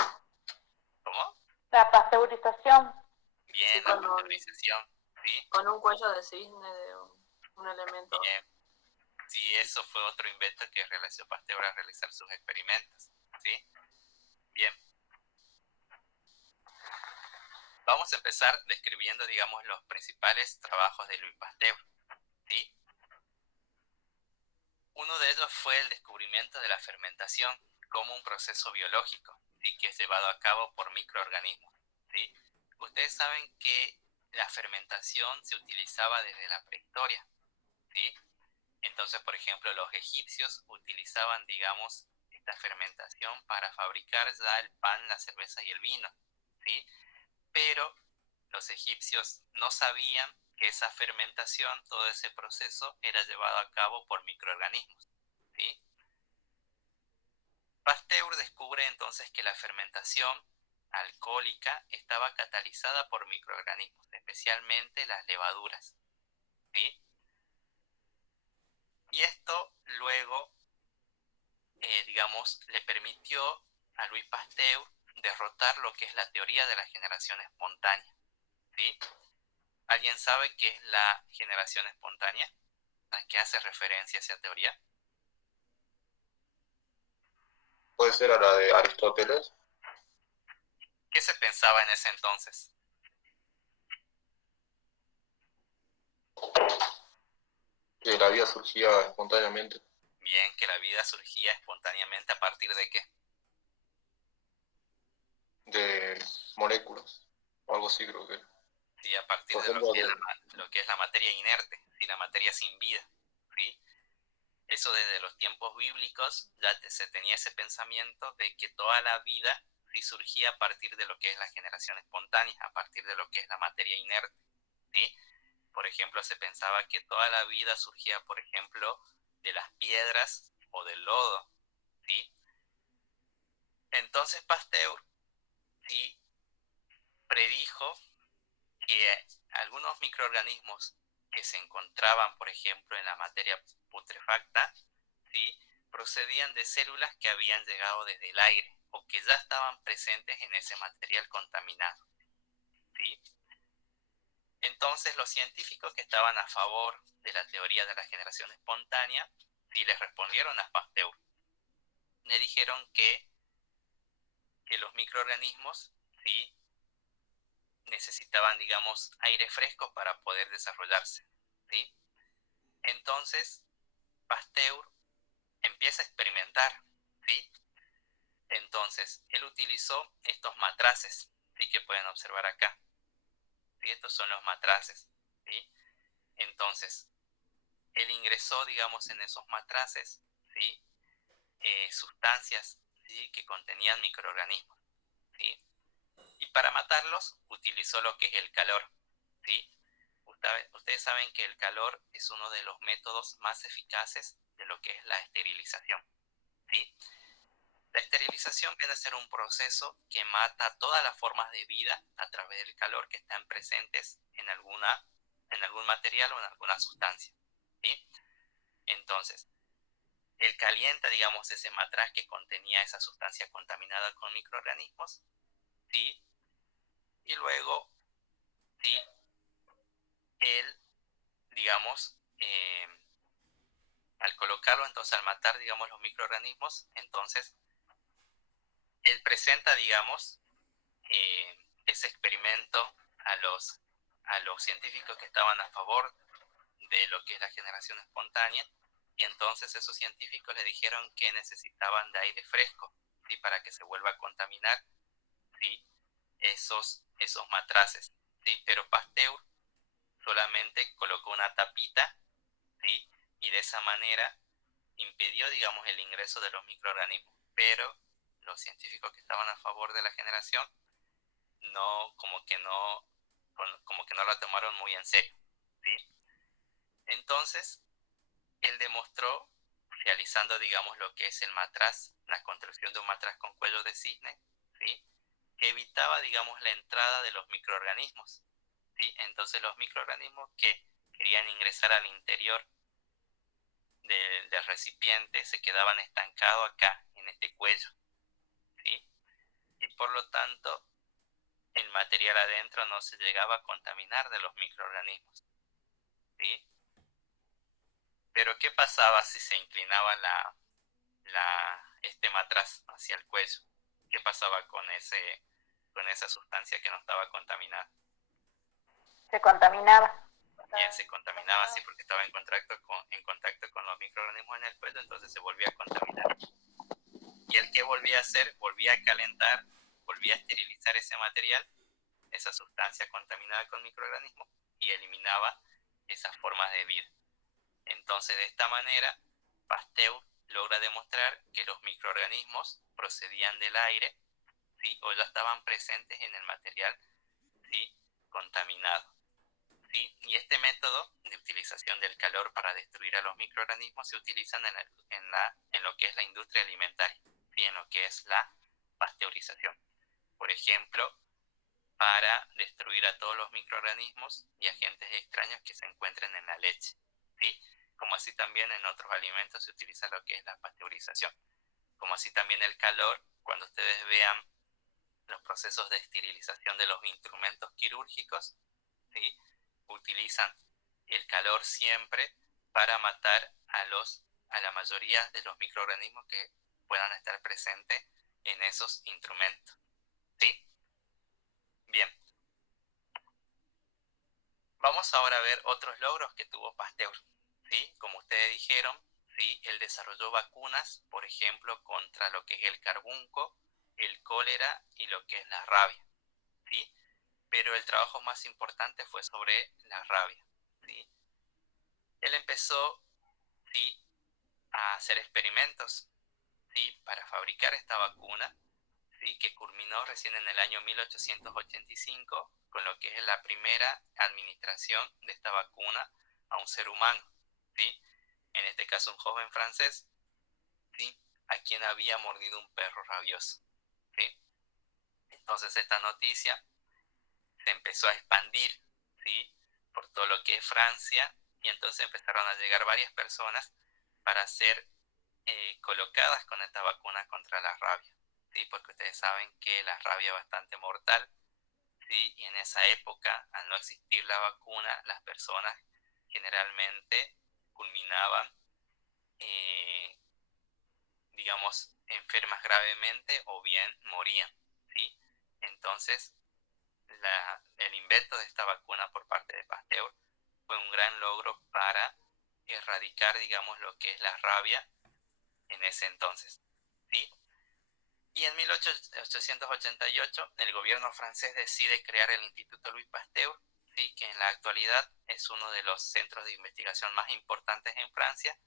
¿Cómo? La pasteurización. Bien, Sí, la pasteurización, ¿sí? Con un cuello de cisne de un elemento. Bien. Sí, eso fue otro invento que realizó Pasteur al realizar sus experimentos, ¿sí? Bien. Vamos a empezar describiendo, digamos, los principales trabajos de Louis Pasteur, ¿sí? Uno de ellos fue el descubrimiento de la fermentación como un proceso biológico, ¿sí? Que es llevado a cabo por microorganismos, ¿sí? Ustedes saben que la fermentación se utilizaba desde la prehistoria, ¿sí? Entonces, por ejemplo, los egipcios utilizaban, digamos, esta fermentación para fabricar ya el pan, la cerveza y el vino, ¿sí? Pero los egipcios no sabían que esa fermentación, todo ese proceso, era llevado a cabo por microorganismos, ¿sí? Pasteur descubre entonces que la fermentación alcohólica estaba catalizada por microorganismos, especialmente las levaduras, ¿sí? Y esto luego, digamos, le permitió a Louis Pasteur derrotar lo que es la teoría de la generación espontánea, ¿sí? ¿Alguien sabe qué es la generación espontánea? ¿A qué hace referencia esa teoría? Puede ser a la de Aristóteles. ¿Qué se pensaba en ese entonces? Que la vida surgía espontáneamente. Bien, que la vida surgía espontáneamente a partir de qué? De moléculas, o algo así creo que. Sí, a partir Por de ejemplo, lo que es la materia inerte, ¿sí? La materia sin vida, ¿sí? Eso desde los tiempos bíblicos ya se tenía ese pensamiento de que toda la vida sí surgía a partir de lo que es la generación espontánea, a partir de lo que es la materia inerte, ¿sí? Por ejemplo, se pensaba que toda la vida surgía, por ejemplo, de las piedras o del lodo, ¿sí? Entonces Pasteur sí predijo que algunos microorganismos que se encontraban, por ejemplo, en la materia putrefacta, ¿sí? Procedían de células que habían llegado desde el aire o que ya estaban presentes en ese material contaminado, ¿sí? Entonces los científicos que estaban a favor de la teoría de la generación espontánea, sí les respondieron a Pasteur. Le dijeron que los microorganismos, sí, necesitaban, digamos, aire fresco para poder desarrollarse, ¿sí? Entonces, Pasteur empieza a experimentar, ¿sí? Entonces, él utilizó estos matraces, ¿sí? Que pueden observar acá, ¿sí? Estos son los matraces, ¿sí? Entonces, él ingresó, digamos, en esos matraces, ¿sí? Sustancias, ¿sí? Que contenían microorganismos, ¿sí? Y para matarlos, utilizó lo que es el calor, ¿sí? Ustedes saben que el calor es uno de los métodos más eficaces de lo que es la esterilización, ¿sí? La esterilización viene a ser un proceso que mata todas las formas de vida a través del calor que están presentes en algún material o en alguna sustancia, ¿sí? Entonces, él calienta, digamos, ese matraz que contenía esa sustancia contaminada con microorganismos, ¿sí? Y luego, ¿sí? Él, digamos, al colocarlo, entonces al matar, digamos, los microorganismos, entonces él presenta, digamos, ese experimento a los científicos que estaban a favor de lo que es la generación espontánea, y entonces esos científicos le dijeron que necesitaban de aire fresco, ¿sí? Para que se vuelva a contaminar, ¿sí? esos matraces, ¿sí? Pero Pasteur solamente colocó una tapita, ¿sí? Y de esa manera impidió, digamos, el ingreso de los microorganismos, pero los científicos que estaban a favor de la generación no, como que no la tomaron muy en serio, ¿sí? Entonces, él demostró, realizando, digamos, lo que es el matraz, la construcción de un matraz con cuello de cisne, ¿sí? Que evitaba, digamos, la entrada de los microorganismos, ¿sí? Entonces los microorganismos que querían ingresar al interior del recipiente se quedaban estancados acá, en este cuello, ¿sí? Y por lo tanto, el material adentro no se llegaba a contaminar de los microorganismos, ¿sí? Pero ¿qué pasaba si se inclinaba este matraz hacia el cuello? ¿Qué pasaba con con esa sustancia que no estaba contaminada. Se contaminaba. Bien, se contaminaba así porque estaba en contacto con los microorganismos en el suelo, entonces se volvía a contaminar. ¿Y el que volvía a hacer? Volvía a calentar, volvía a esterilizar ese material, esa sustancia contaminada con microorganismos, y eliminaba esas formas de vida. Entonces, de esta manera, Pasteur logra demostrar que los microorganismos procedían del aire, ¿sí? O ya estaban presentes en el material, ¿sí?, contaminado. ¿Sí? Y este método de utilización del calor para destruir a los microorganismos se utiliza en lo que es la industria alimentaria, ¿sí? En lo que es la pasteurización. Por ejemplo, para destruir a todos los microorganismos y agentes extraños que se encuentren en la leche, ¿sí? Como así también en otros alimentos se utiliza lo que es la pasteurización. Como así también el calor, cuando ustedes vean los procesos de esterilización de los instrumentos quirúrgicos, ¿sí?, utilizan el calor siempre para matar a la mayoría de los microorganismos que puedan estar presentes en esos instrumentos. ¿Sí? Bien. Vamos ahora a ver otros logros que tuvo Pasteur. ¿Sí? Como ustedes dijeron, ¿sí?, él desarrolló vacunas, por ejemplo, contra lo que es el carbunco, el cólera y lo que es la rabia. ¿Sí? Pero el trabajo más importante fue sobre la rabia. ¿Sí? Él empezó, ¿sí?, a hacer experimentos, ¿sí?, para fabricar esta vacuna, ¿sí?, que culminó recién en el año 1885 con lo que es la primera administración de esta vacuna a un ser humano, ¿sí?, en este caso un joven francés, ¿sí?, a quien había mordido un perro rabioso. ¿Sí? Entonces esta noticia se empezó a expandir, ¿sí?, por todo lo que es Francia, y entonces empezaron a llegar varias personas para ser colocadas con esta vacuna contra la rabia, ¿sí?, porque ustedes saben que la rabia es bastante mortal, ¿sí?, y en esa época, al no existir la vacuna, las personas generalmente culminaban, digamos, enfermas gravemente o bien morían, ¿sí? Entonces, el invento de esta vacuna por parte de Pasteur fue un gran logro para erradicar, digamos, lo que es la rabia en ese entonces, ¿sí? Y en 1888 el gobierno francés decide crear el Instituto Louis Pasteur, ¿sí?, que en la actualidad es uno de los centros de investigación más importantes en Francia,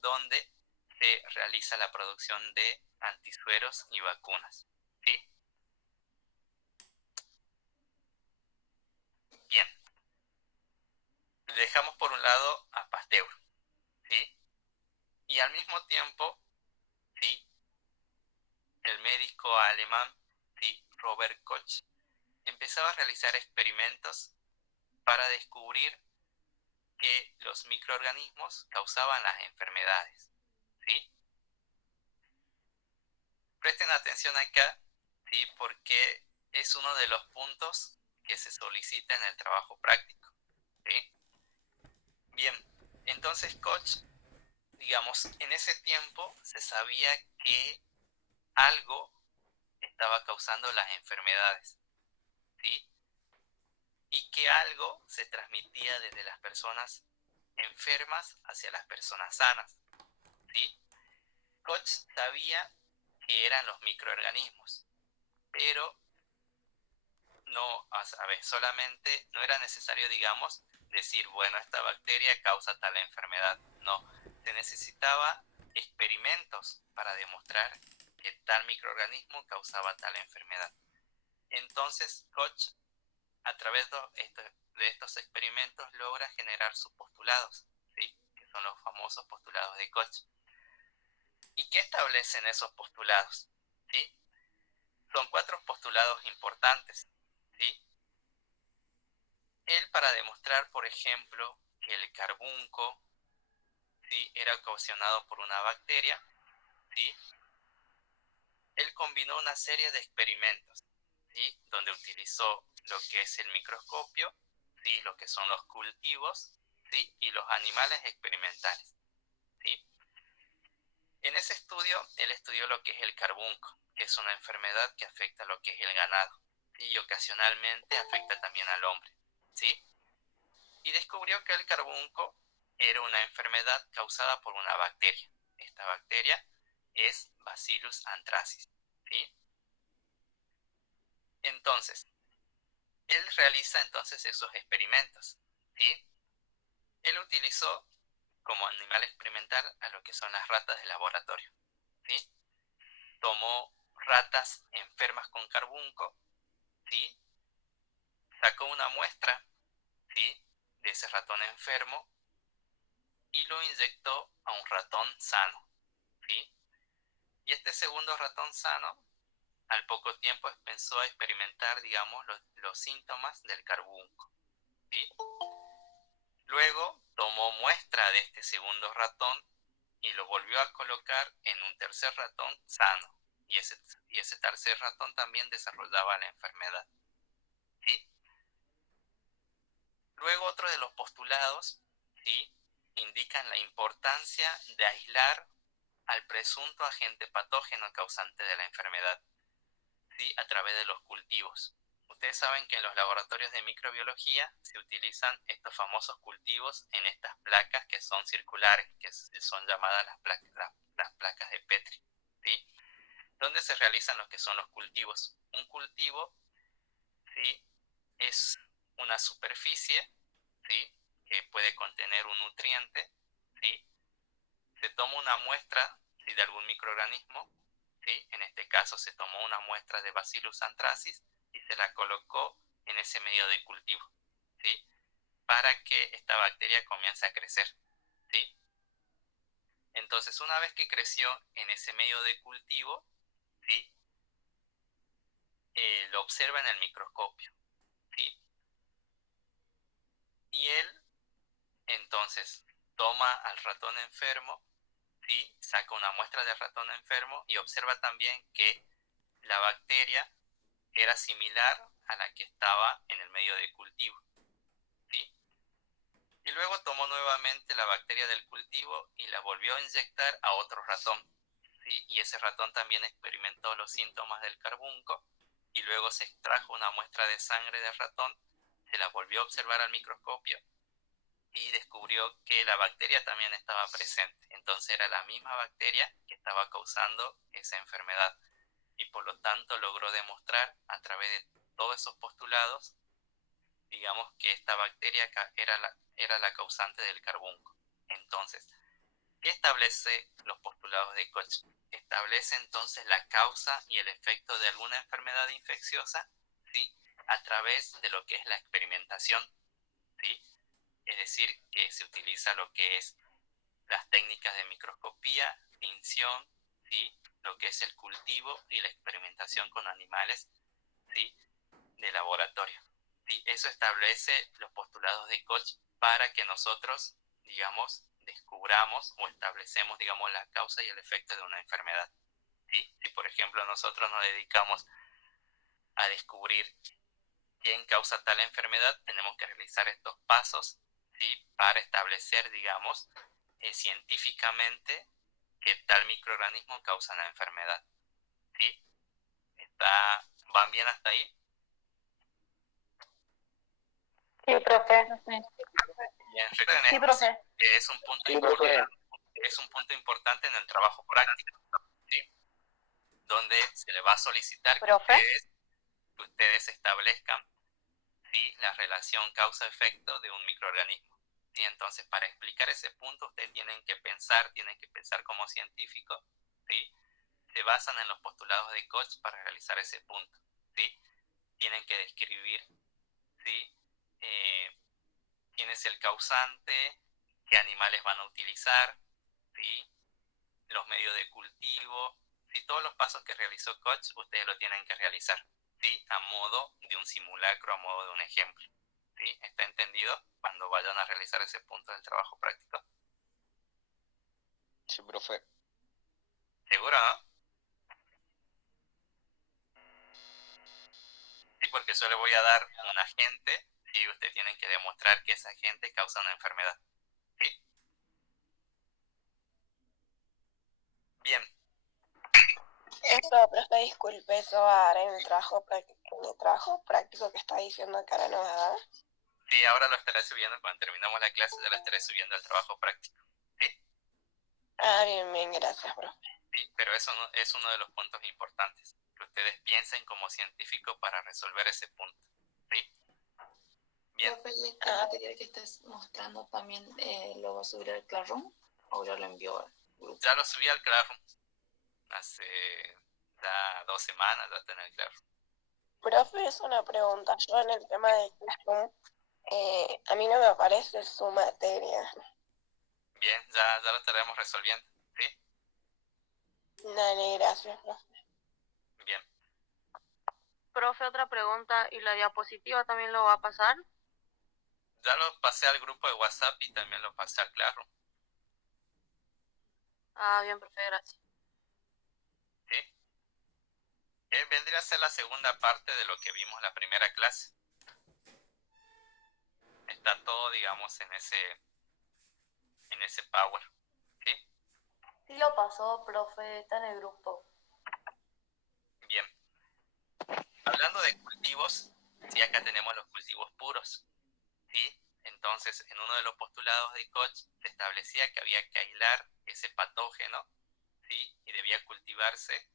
donde se realiza la producción de antisueros y vacunas, ¿sí? Bien, dejamos por un lado a Pasteur, ¿sí? Y al mismo tiempo, ¿sí?, el médico alemán, ¿sí?, Robert Koch, empezaba a realizar experimentos para descubrir que los microorganismos causaban las enfermedades, ¿sí? Presten atención acá, ¿sí?, porque es uno de los puntos que se solicita en el trabajo práctico, ¿sí? Bien, entonces Koch, digamos, en ese tiempo se sabía que algo estaba causando las enfermedades, ¿sí?, y que algo se transmitía desde las personas enfermas hacia las personas sanas, ¿sí? Koch sabía que eran los microorganismos, pero no, a ver, solamente no era necesario, digamos, decir, bueno, esta bacteria causa tal enfermedad. No, se necesitaba experimentos para demostrar que tal microorganismo causaba tal enfermedad. Entonces, Koch, a través de estos experimentos, logra generar sus postulados, ¿sí?, que son los famosos postulados de Koch. ¿Y qué establecen esos postulados? ¿Sí? Son 4 postulados importantes, ¿sí? Él, para demostrar, por ejemplo, que el carbunco, ¿sí?, era ocasionado por una bacteria, ¿sí?, él combinó una serie de experimentos, ¿sí?, donde utilizó lo que es el microscopio, ¿sí?, lo que son los cultivos, ¿sí?, y los animales experimentales, ¿sí? En ese estudio, él estudió lo que es el carbunco, que es una enfermedad que afecta a lo que es el ganado, y ocasionalmente afecta también al hombre, ¿sí? Y descubrió que el carbunco era una enfermedad causada por una bacteria. Esta bacteria es Bacillus anthracis, ¿sí? Entonces, él realiza entonces esos experimentos, ¿sí? Él utilizó como animal experimental a lo que son las ratas de laboratorio, ¿sí? Tomó ratas enfermas con carbunco, ¿sí? Sacó una muestra, ¿sí?, de ese ratón enfermo y lo inyectó a un ratón sano, ¿sí? Y este segundo ratón sano, al poco tiempo empezó a experimentar, digamos, los síntomas del carbunco, ¿sí? Luego tomó muestra de este segundo ratón y lo volvió a colocar en un tercer ratón sano. Y ese tercer ratón también desarrollaba la enfermedad, ¿sí? Luego otro de los postulados, ¿sí?, indican la importancia de aislar al presunto agente patógeno causante de la enfermedad, ¿sí?, a través de los cultivos. Ustedes saben que en los laboratorios de microbiología se utilizan estos famosos cultivos en estas placas que son circulares, que son llamadas las placas de Petri, ¿sí?, donde se realizan lo que son los cultivos. Un cultivo, ¿sí?, es una superficie, ¿sí?, que puede contener un nutriente, ¿sí? Se toma una muestra, ¿sí?, de algún microorganismo, ¿sí? En este caso se tomó una muestra de Bacillus anthracis y se la colocó en ese medio de cultivo, ¿sí?, para que esta bacteria comience a crecer, ¿sí? Entonces, una vez que creció en ese medio de cultivo, ¿sí?, lo observa en el microscopio, ¿sí? Y él entonces toma al ratón enfermo, ¿sí?, saca una muestra de ratón enfermo y observa también que la bacteria era similar a la que estaba en el medio de cultivo, ¿sí? Y luego tomó nuevamente la bacteria del cultivo y la volvió a inyectar a otro ratón, ¿sí? Y ese ratón también experimentó los síntomas del carbunco y luego se extrajo una muestra de sangre del ratón, se la volvió a observar al microscopio y descubrió que la bacteria también estaba presente. Entonces era la misma bacteria que estaba causando esa enfermedad y por lo tanto logró demostrar a través de todos esos postulados, digamos, que esta bacteria era la causante del carbunco. Entonces, ¿qué establece los postulados de Koch? Establece entonces la causa y el efecto de alguna enfermedad infecciosa, ¿sí?, a través de lo que es la experimentación, ¿sí? Es decir, que se utiliza lo que es las técnicas de microscopía, tinción, ¿sí?, lo que es el cultivo y la experimentación con animales, ¿sí?, de laboratorio, ¿sí? Eso establece los postulados de Koch para que nosotros, digamos, descubramos o establecemos, digamos, la causa y el efecto de una enfermedad, ¿sí? Si, por ejemplo, nosotros nos dedicamos a descubrir quién causa tal enfermedad, tenemos que realizar estos pasos, ¿sí?, para establecer, digamos, científicamente que tal microorganismo causa la enfermedad, ¿sí? ¿Van bien hasta ahí? Sí, profe. Bien, recuerden Sí, esto, profe. que es un punto Sí, importante, profe. es un punto importante en el trabajo práctico, ¿sí?, donde se le va a solicitar Profe. que ustedes establezcan, ¿sí?, la relación causa-efecto de un microorganismo, ¿sí? Entonces, para explicar ese punto, ustedes tienen que pensar como científicos, ¿sí? Se basan en los postulados de Koch para realizar ese punto, ¿sí? Tienen que describir, ¿sí?, quién es el causante, qué animales van a utilizar, ¿sí?, los medios de cultivo, ¿sí? Todos los pasos que realizó Koch, ustedes lo tienen que realizar, ¿sí?, a modo de un simulacro, a modo de un ejemplo, ¿sí? ¿Está entendido? Cuando vayan a realizar ese punto del trabajo práctico. Sí, profe. ¿Seguro, no? Sí, porque yo le voy a dar un agente y ustedes tienen que demostrar que ese agente causa una enfermedad, ¿sí? Bien. No, profe, disculpe, eso va a dar en el trabajo práctico que está diciendo que ahora no va a dar. Sí, ahora lo estaré subiendo, cuando terminamos la clase ya lo estaré subiendo al trabajo práctico. ¿Sí? Ah, bien, bien, gracias, profe. Sí, pero eso es uno de los puntos importantes, que ustedes piensen como científicos para resolver ese punto. ¿Sí? Bien. Profe, ¿y este material que estás mostrando también lo va a subir al Classroom o ya lo envió al grupo? Ya lo subí al Classroom. Hace ya 2 semanas ya está en el Classroom. Profe, es una pregunta. Yo en el tema de Classroom, a mí no me aparece su materia. Bien, ya lo estaremos resolviendo. ¿Sí? Dale, gracias, profe. Bien. Profe, otra pregunta, ¿y la diapositiva también lo va a pasar? Ya lo pasé al grupo de WhatsApp y también lo pasé al Classroom. Ah, bien, profe, gracias. ¿Sí? Vendría a ser la segunda parte de lo que vimos la primera clase. Está todo, digamos, en ese Power. ¿Sí? Sí lo pasó, profe, está en el grupo. Bien. Hablando de cultivos, sí, acá tenemos los cultivos puros. ¿Sí? Entonces, en uno de los postulados de Koch se establecía que había que aislar ese patógeno, ¿sí? Y debía cultivarse,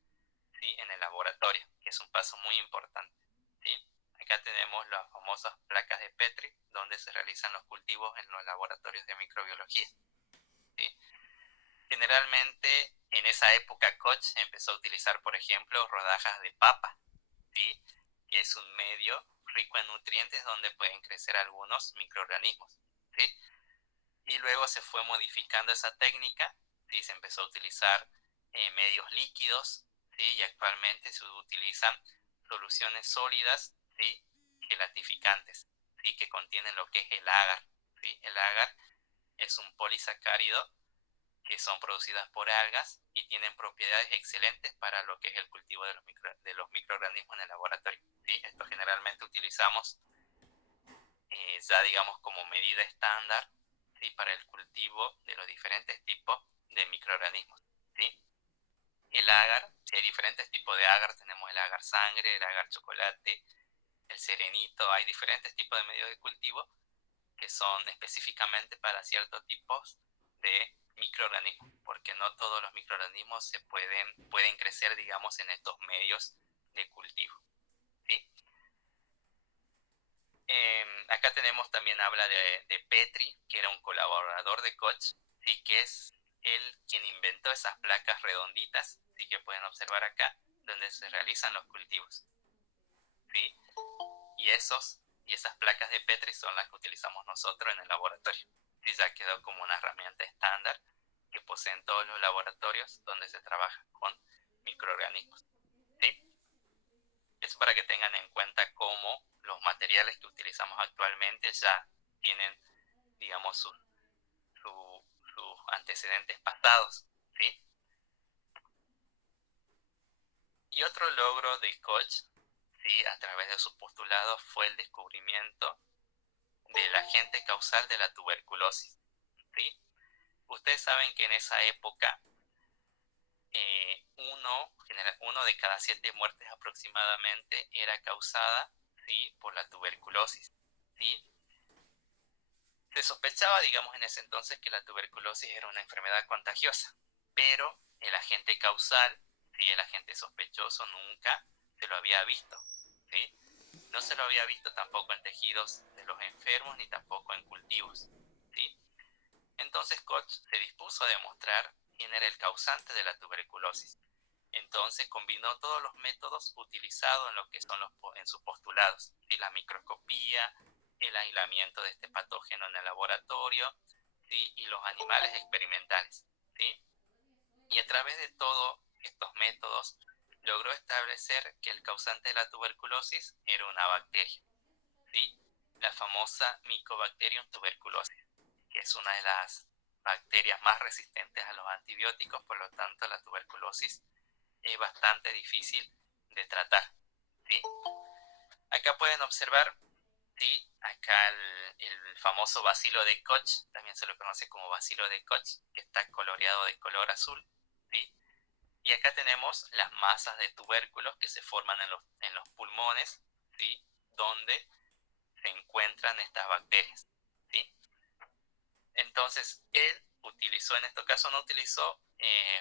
¿sí? En el laboratorio, que es un paso muy importante. ¿Sí? Acá tenemos las famosas placas de Petri, donde se realizan los cultivos en los laboratorios de microbiología. ¿Sí? Generalmente, en esa época, Koch empezó a utilizar, por ejemplo, rodajas de papa, ¿sí? Que es un medio rico en nutrientes donde pueden crecer algunos microorganismos. ¿Sí? Y luego se fue modificando esa técnica, ¿sí? Se empezó a utilizar medios líquidos, ¿sí? Y actualmente se utilizan soluciones sólidas, ¿sí? Gelatificantes, ¿sí? Que contienen lo que es el agar, ¿sí? El agar es un polisacárido que son producidas por algas y tienen propiedades excelentes para lo que es el cultivo de los microorganismos en el laboratorio. ¿Sí? Esto generalmente utilizamos ya digamos como medida estándar, ¿sí? Para el cultivo de los diferentes tipos de microorganismos. ¿Sí? El agar, si hay diferentes tipos de agar, tenemos el agar sangre, el agar chocolate, el serenito, hay diferentes tipos de medios de cultivo que son específicamente para ciertos tipos de microorganismos, porque no todos los microorganismos pueden crecer, digamos, en estos medios de cultivo. ¿Sí? Acá tenemos también habla de Petri, que era un colaborador de Koch, ¿sí? Que es él quien inventó esas placas redonditas, ¿sí? Que pueden observar acá, donde se realizan los cultivos. ¿Sí? Y esas placas de Petri son las que utilizamos nosotros en el laboratorio. Sí, ya quedó como una herramienta estándar que poseen todos los laboratorios donde se trabaja con microorganismos. ¿Sí? Es para que tengan en cuenta cómo los materiales que utilizamos actualmente ya tienen, digamos, sus antecedentes pasados. ¿Sí? Y otro logro de Koch, ¿sí? A través de sus postulados fue el descubrimiento del agente causal de la tuberculosis. ¿Sí? Ustedes saben que en esa época uno de cada 7 muertes aproximadamente era causada, ¿sí? Por la tuberculosis. ¿Sí? Se sospechaba, digamos, en ese entonces que la tuberculosis era una enfermedad contagiosa, pero el agente causal, ¿sí? El agente sospechoso nunca se lo había visto. ¿Sí? No se lo había visto tampoco en tejidos de los enfermos ni tampoco en cultivos. ¿Sí? Entonces Koch se dispuso a demostrar quién era el causante de la tuberculosis. Entonces combinó todos los métodos utilizados en lo que son en sus postulados, ¿sí? La microscopía, el aislamiento de este patógeno en el laboratorio, ¿sí? Y los animales experimentales. ¿Sí? Y a través de todos estos métodos logró establecer que el causante de la tuberculosis era una bacteria, ¿sí? La famosa Mycobacterium tuberculosis, que es una de las bacterias más resistentes a los antibióticos, por lo tanto la tuberculosis es bastante difícil de tratar. ¿Sí? Acá pueden observar, ¿sí? Acá el famoso bacilo de Koch, también se lo conoce como bacilo de Koch, que está coloreado de color azul. ¿Sí? Y acá tenemos las masas de tubérculos que se forman en los pulmones, ¿sí? Donde se encuentran estas bacterias, ¿sí? Entonces, él utilizó, en este caso no utilizó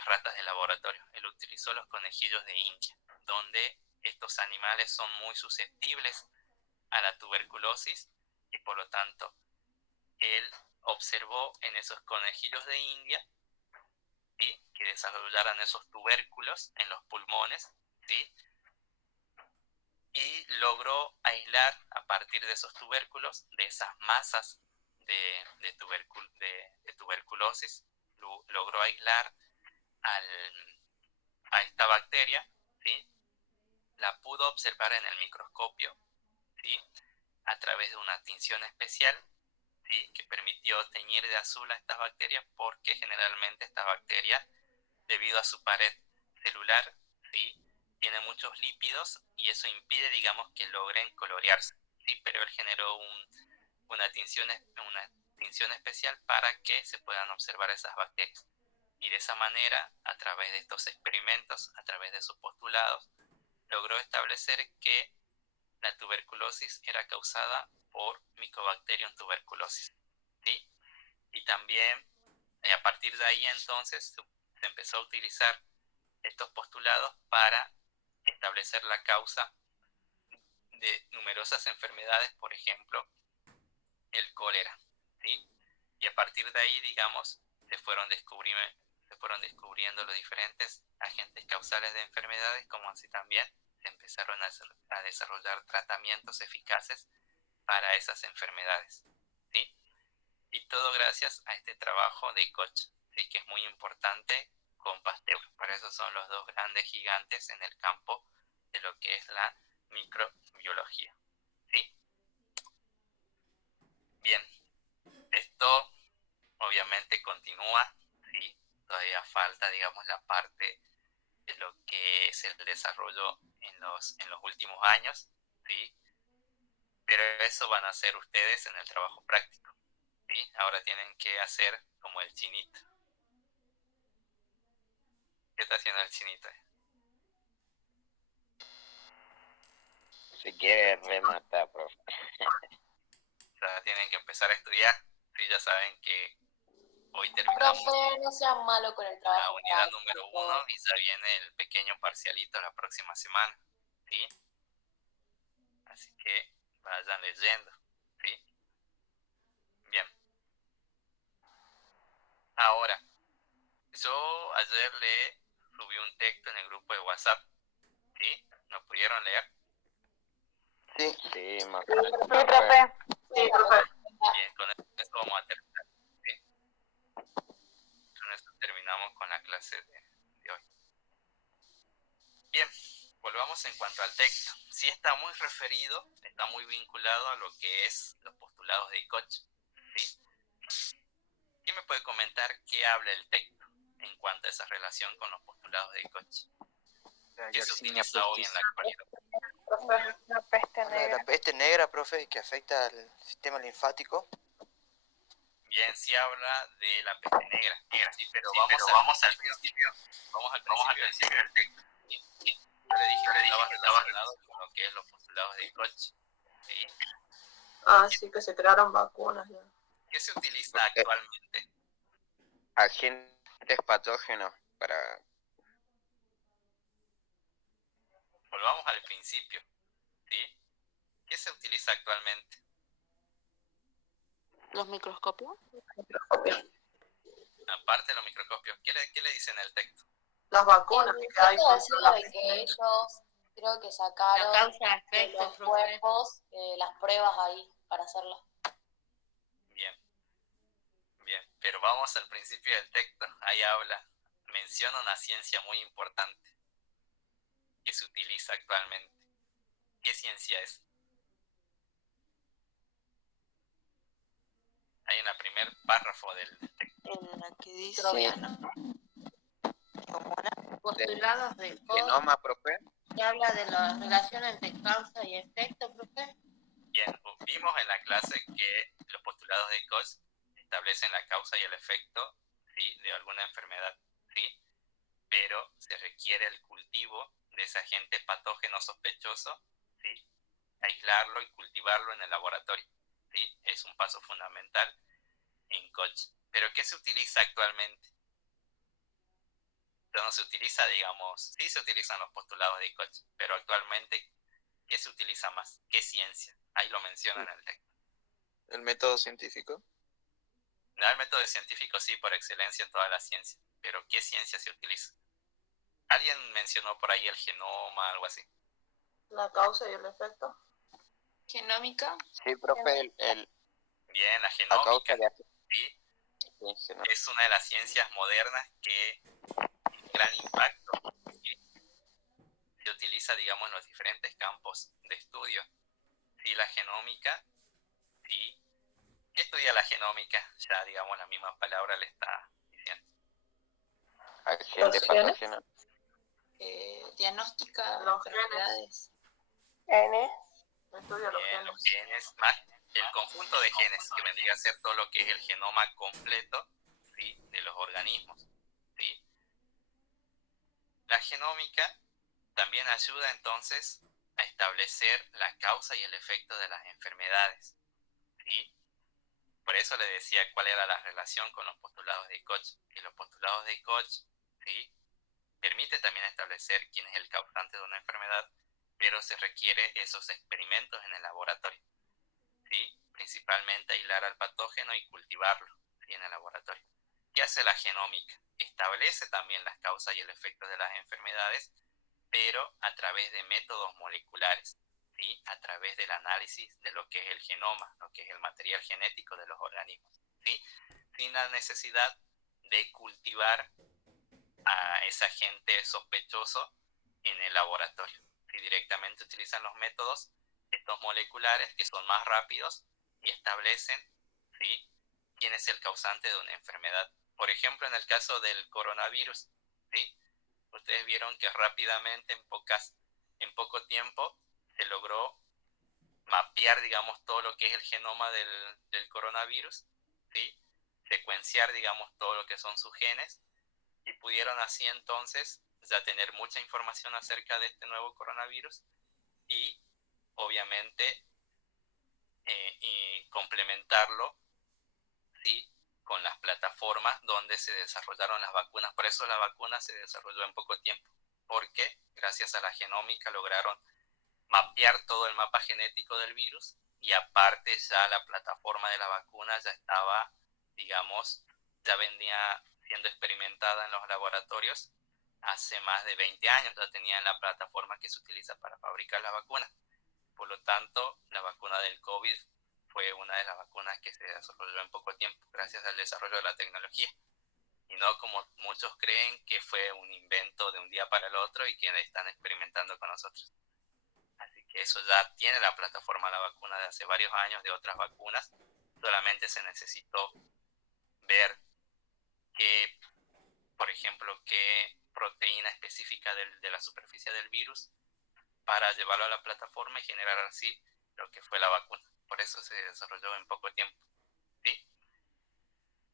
ratas de laboratorio, él utilizó los conejillos de India, donde estos animales son muy susceptibles a la tuberculosis y por lo tanto, él observó en esos conejillos de India, ¿sí? Que desarrollaran esos tubérculos en los pulmones, ¿sí? Y logró aislar a partir de esos tubérculos, de esas masas de tuberculosis, logró aislar a esta bacteria, ¿sí? La pudo observar en el microscopio, ¿sí? A través de una tinción especial, ¿sí? Que permitió teñir de azul a estas bacterias, porque generalmente estas bacterias, debido a su pared celular, ¿sí? Tiene muchos lípidos y eso impide, digamos, que logren colorearse, ¿sí? Pero él generó una tinción especial para que se puedan observar esas bacterias. Y de esa manera, a través de estos experimentos, a través de sus postulados, logró establecer que la tuberculosis era causada por Mycobacterium tuberculosis, ¿sí? Y también, a partir de ahí entonces, se empezó a utilizar estos postulados para establecer la causa de numerosas enfermedades, por ejemplo, el cólera, ¿sí? Y a partir de ahí, digamos, se fueron descubriendo los diferentes agentes causales de enfermedades, como así también se empezaron a desarrollar tratamientos eficaces para esas enfermedades, ¿sí? Y todo gracias a este trabajo de Koch, ¿sí? Que es muy importante, con Pasteur. Para eso son los dos grandes gigantes en el campo de lo que es la microbiología, ¿sí? Bien, esto obviamente continúa, ¿sí? Todavía falta, digamos, la parte de lo que es el desarrollo en los últimos años, ¿sí? Pero eso van a hacer ustedes en el trabajo práctico, ¿sí? Ahora tienen que hacer como el chinito. ¿Qué está haciendo el chinito? Se quiere rematar, profe. O sea, tienen que empezar a estudiar, ¿sí? Ya saben que hoy terminamos Profe, no sea malo con el la trabajo unidad práctico. número 1 y ya viene el pequeño parcialito la próxima semana, ¿sí? Así que vayan leyendo, ¿sí? Bien. Ahora, yo ayer le subí un texto en el grupo de WhatsApp, ¿sí? ¿Lo pudieron leer? Sí. Sí, más Sí, profe. Sí, profe. Bien, con esto vamos a terminar, ¿sí? Con esto terminamos con la clase de hoy. Bien, volvamos en cuanto al texto. Sí está muy referido, está muy vinculado a lo que es los postulados de Koch, ¿sí? ¿Quién me puede comentar qué habla el texto en cuanto a esa relación con los postulados de Koch? ¿Qué se utiliza hoy en la actualidad? La peste La negra. peste negra, profe, que afecta al sistema linfático. Bien, sí habla de la peste negra, sí, pero vamos al principio del texto. ¿Sí? Yo le dije que estaba relacionado con lo que es los postulados de Koch, ¿sí? Ah, sí, que se crearon vacunas ya. ¿Qué se utiliza actualmente? agentes patógenos para... Volvamos al principio, ¿sí? ¿Qué se utiliza actualmente? ¿Los microscopios? Aparte de los microscopios, ¿qué le dice en el texto? Las vacunas que hay Quiero contra decirle la de que ellos creo que sacaron La causa de efecto, los profe. cuerpos las pruebas ahí para hacerlas. Bien, bien, pero vamos al principio del texto. Ahí menciona una ciencia muy importante que se utiliza actualmente. ¿Qué ciencia es? Hay en el primer párrafo del texto. En la que dice Postulados de Koch, genoma, profe. que habla de la relación entre causa y efecto, profe. Bien, vimos en la clase que los postulados de Koch establecen la causa y el efecto, ¿sí? De alguna enfermedad, ¿sí? pero se requiere el cultivo de ese agente patógeno sospechoso, ¿sí? Aislarlo y cultivarlo en el laboratorio, ¿sí? Es un paso fundamental en Koch. ¿Pero qué se utiliza actualmente? Ya no se utiliza, digamos, sí se utilizan los postulados de Koch, pero actualmente, ¿qué se utiliza más? ¿Qué ciencia? Ahí lo menciona en el texto. ¿El método científico? No, el método científico sí, por excelencia en toda la ciencia, pero ¿qué ciencia se utiliza? Alguien mencionó por ahí el genoma, algo así. La causa y el efecto. Genómica. Sí, profe, Bien, la la genómica, causa de ¿sí? sí, ¿no? Es una de las ciencias modernas que tiene gran impacto, ¿sí? Se utiliza, digamos, en los diferentes campos de estudio. Sí, la genómica, sí. ¿Qué estudia la genómica? Ya, digamos, la misma palabra le está diciendo. Agente patógeno. Diagnóstica de Los enfermedades. N. Estudio los Bien, los genes. genes, más el conjunto de genes, que vendría a ser todo lo que es el genoma completo, ¿sí? De los organismos, ¿sí? La genómica también ayuda entonces a establecer la causa y el efecto de las enfermedades, ¿sí? Por eso le decía cuál era la relación con los postulados de Koch. Y los postulados de Koch, ¿sí? Permite también establecer quién es el causante de una enfermedad, pero se requiere esos experimentos en el laboratorio, ¿sí? Principalmente aislar al patógeno y cultivarlo, ¿sí? En el laboratorio. ¿Qué hace la genómica? Establece también las causas y el efecto de las enfermedades, pero a través de métodos moleculares, ¿sí? A través del análisis de lo que es el genoma, lo que es el material genético de los organismos, ¿sí? Sin la necesidad de cultivar a ese agente sospechoso en el laboratorio. Si directamente utilizan los métodos estos moleculares que son más rápidos y establecen, ¿sí? quién es el causante de una enfermedad. Por ejemplo, en el caso del coronavirus, ¿sí? Ustedes vieron que rápidamente, en poco tiempo, se logró mapear, digamos, todo lo que es el genoma del coronavirus, ¿sí? Secuenciar, digamos, todo lo que son sus genes, y pudieron así entonces ya tener mucha información acerca de este nuevo coronavirus y obviamente y complementarlo, ¿sí? con las plataformas donde se desarrollaron las vacunas. Por eso la vacuna se desarrolló en poco tiempo, porque gracias a la genómica lograron mapear todo el mapa genético del virus y aparte ya la plataforma de la vacuna ya estaba, digamos, ya venía siendo experimentada en los laboratorios hace más de 20 años, ya tenían la plataforma que se utiliza para fabricar la vacuna. Por lo tanto, la vacuna del COVID fue una de las vacunas que se desarrolló en poco tiempo, gracias al desarrollo de la tecnología. Y no como muchos creen que fue un invento de un día para el otro y que están experimentando con nosotros. Así que eso ya tiene la plataforma de la vacuna de hace varios años de otras vacunas. Solamente se necesitó ver qué, por ejemplo, qué proteína específica de la superficie del virus para llevarlo a la plataforma y generar así lo que fue la vacuna. Por eso se desarrolló en poco tiempo, ¿sí?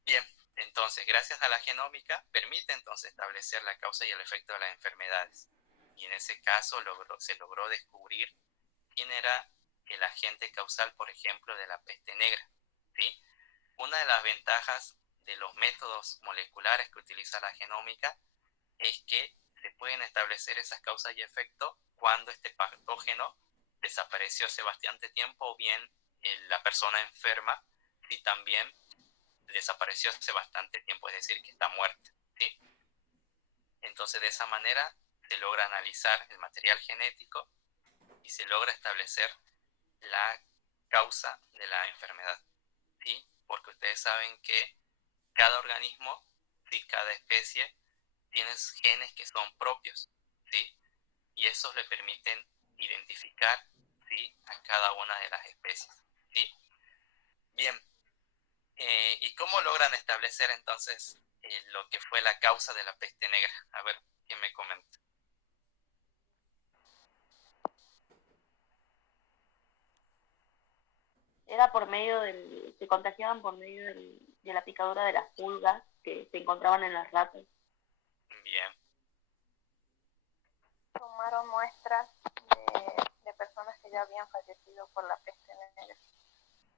Bien, entonces, gracias a la genómica, permite entonces establecer la causa y el efecto de las enfermedades. Y en ese caso se logró descubrir quién era el agente causal, por ejemplo, de la peste negra, ¿sí? Una de las ventajas de los métodos moleculares que utiliza la genómica es que se pueden establecer esas causas y efectos cuando este patógeno desapareció hace bastante tiempo o bien la persona enferma y también desapareció hace bastante tiempo, es decir, que está muerta, ¿sí? Entonces, de esa manera se logra analizar el material genético y se logra establecer la causa de la enfermedad, ¿sí? Porque ustedes saben que cada organismo, ¿sí? Cada especie tiene genes que son propios, ¿sí? Y esos le permiten identificar, ¿sí? a cada una de las especies, ¿sí? Bien, ¿y cómo logran establecer entonces lo que fue la causa de la peste negra? A ver, ¿quién me comenta? Era por medio se contagiaban por medio de la picadura de las pulgas que se encontraban en las ratas. Bien, tomaron muestras de personas que ya habían fallecido por la peste negra.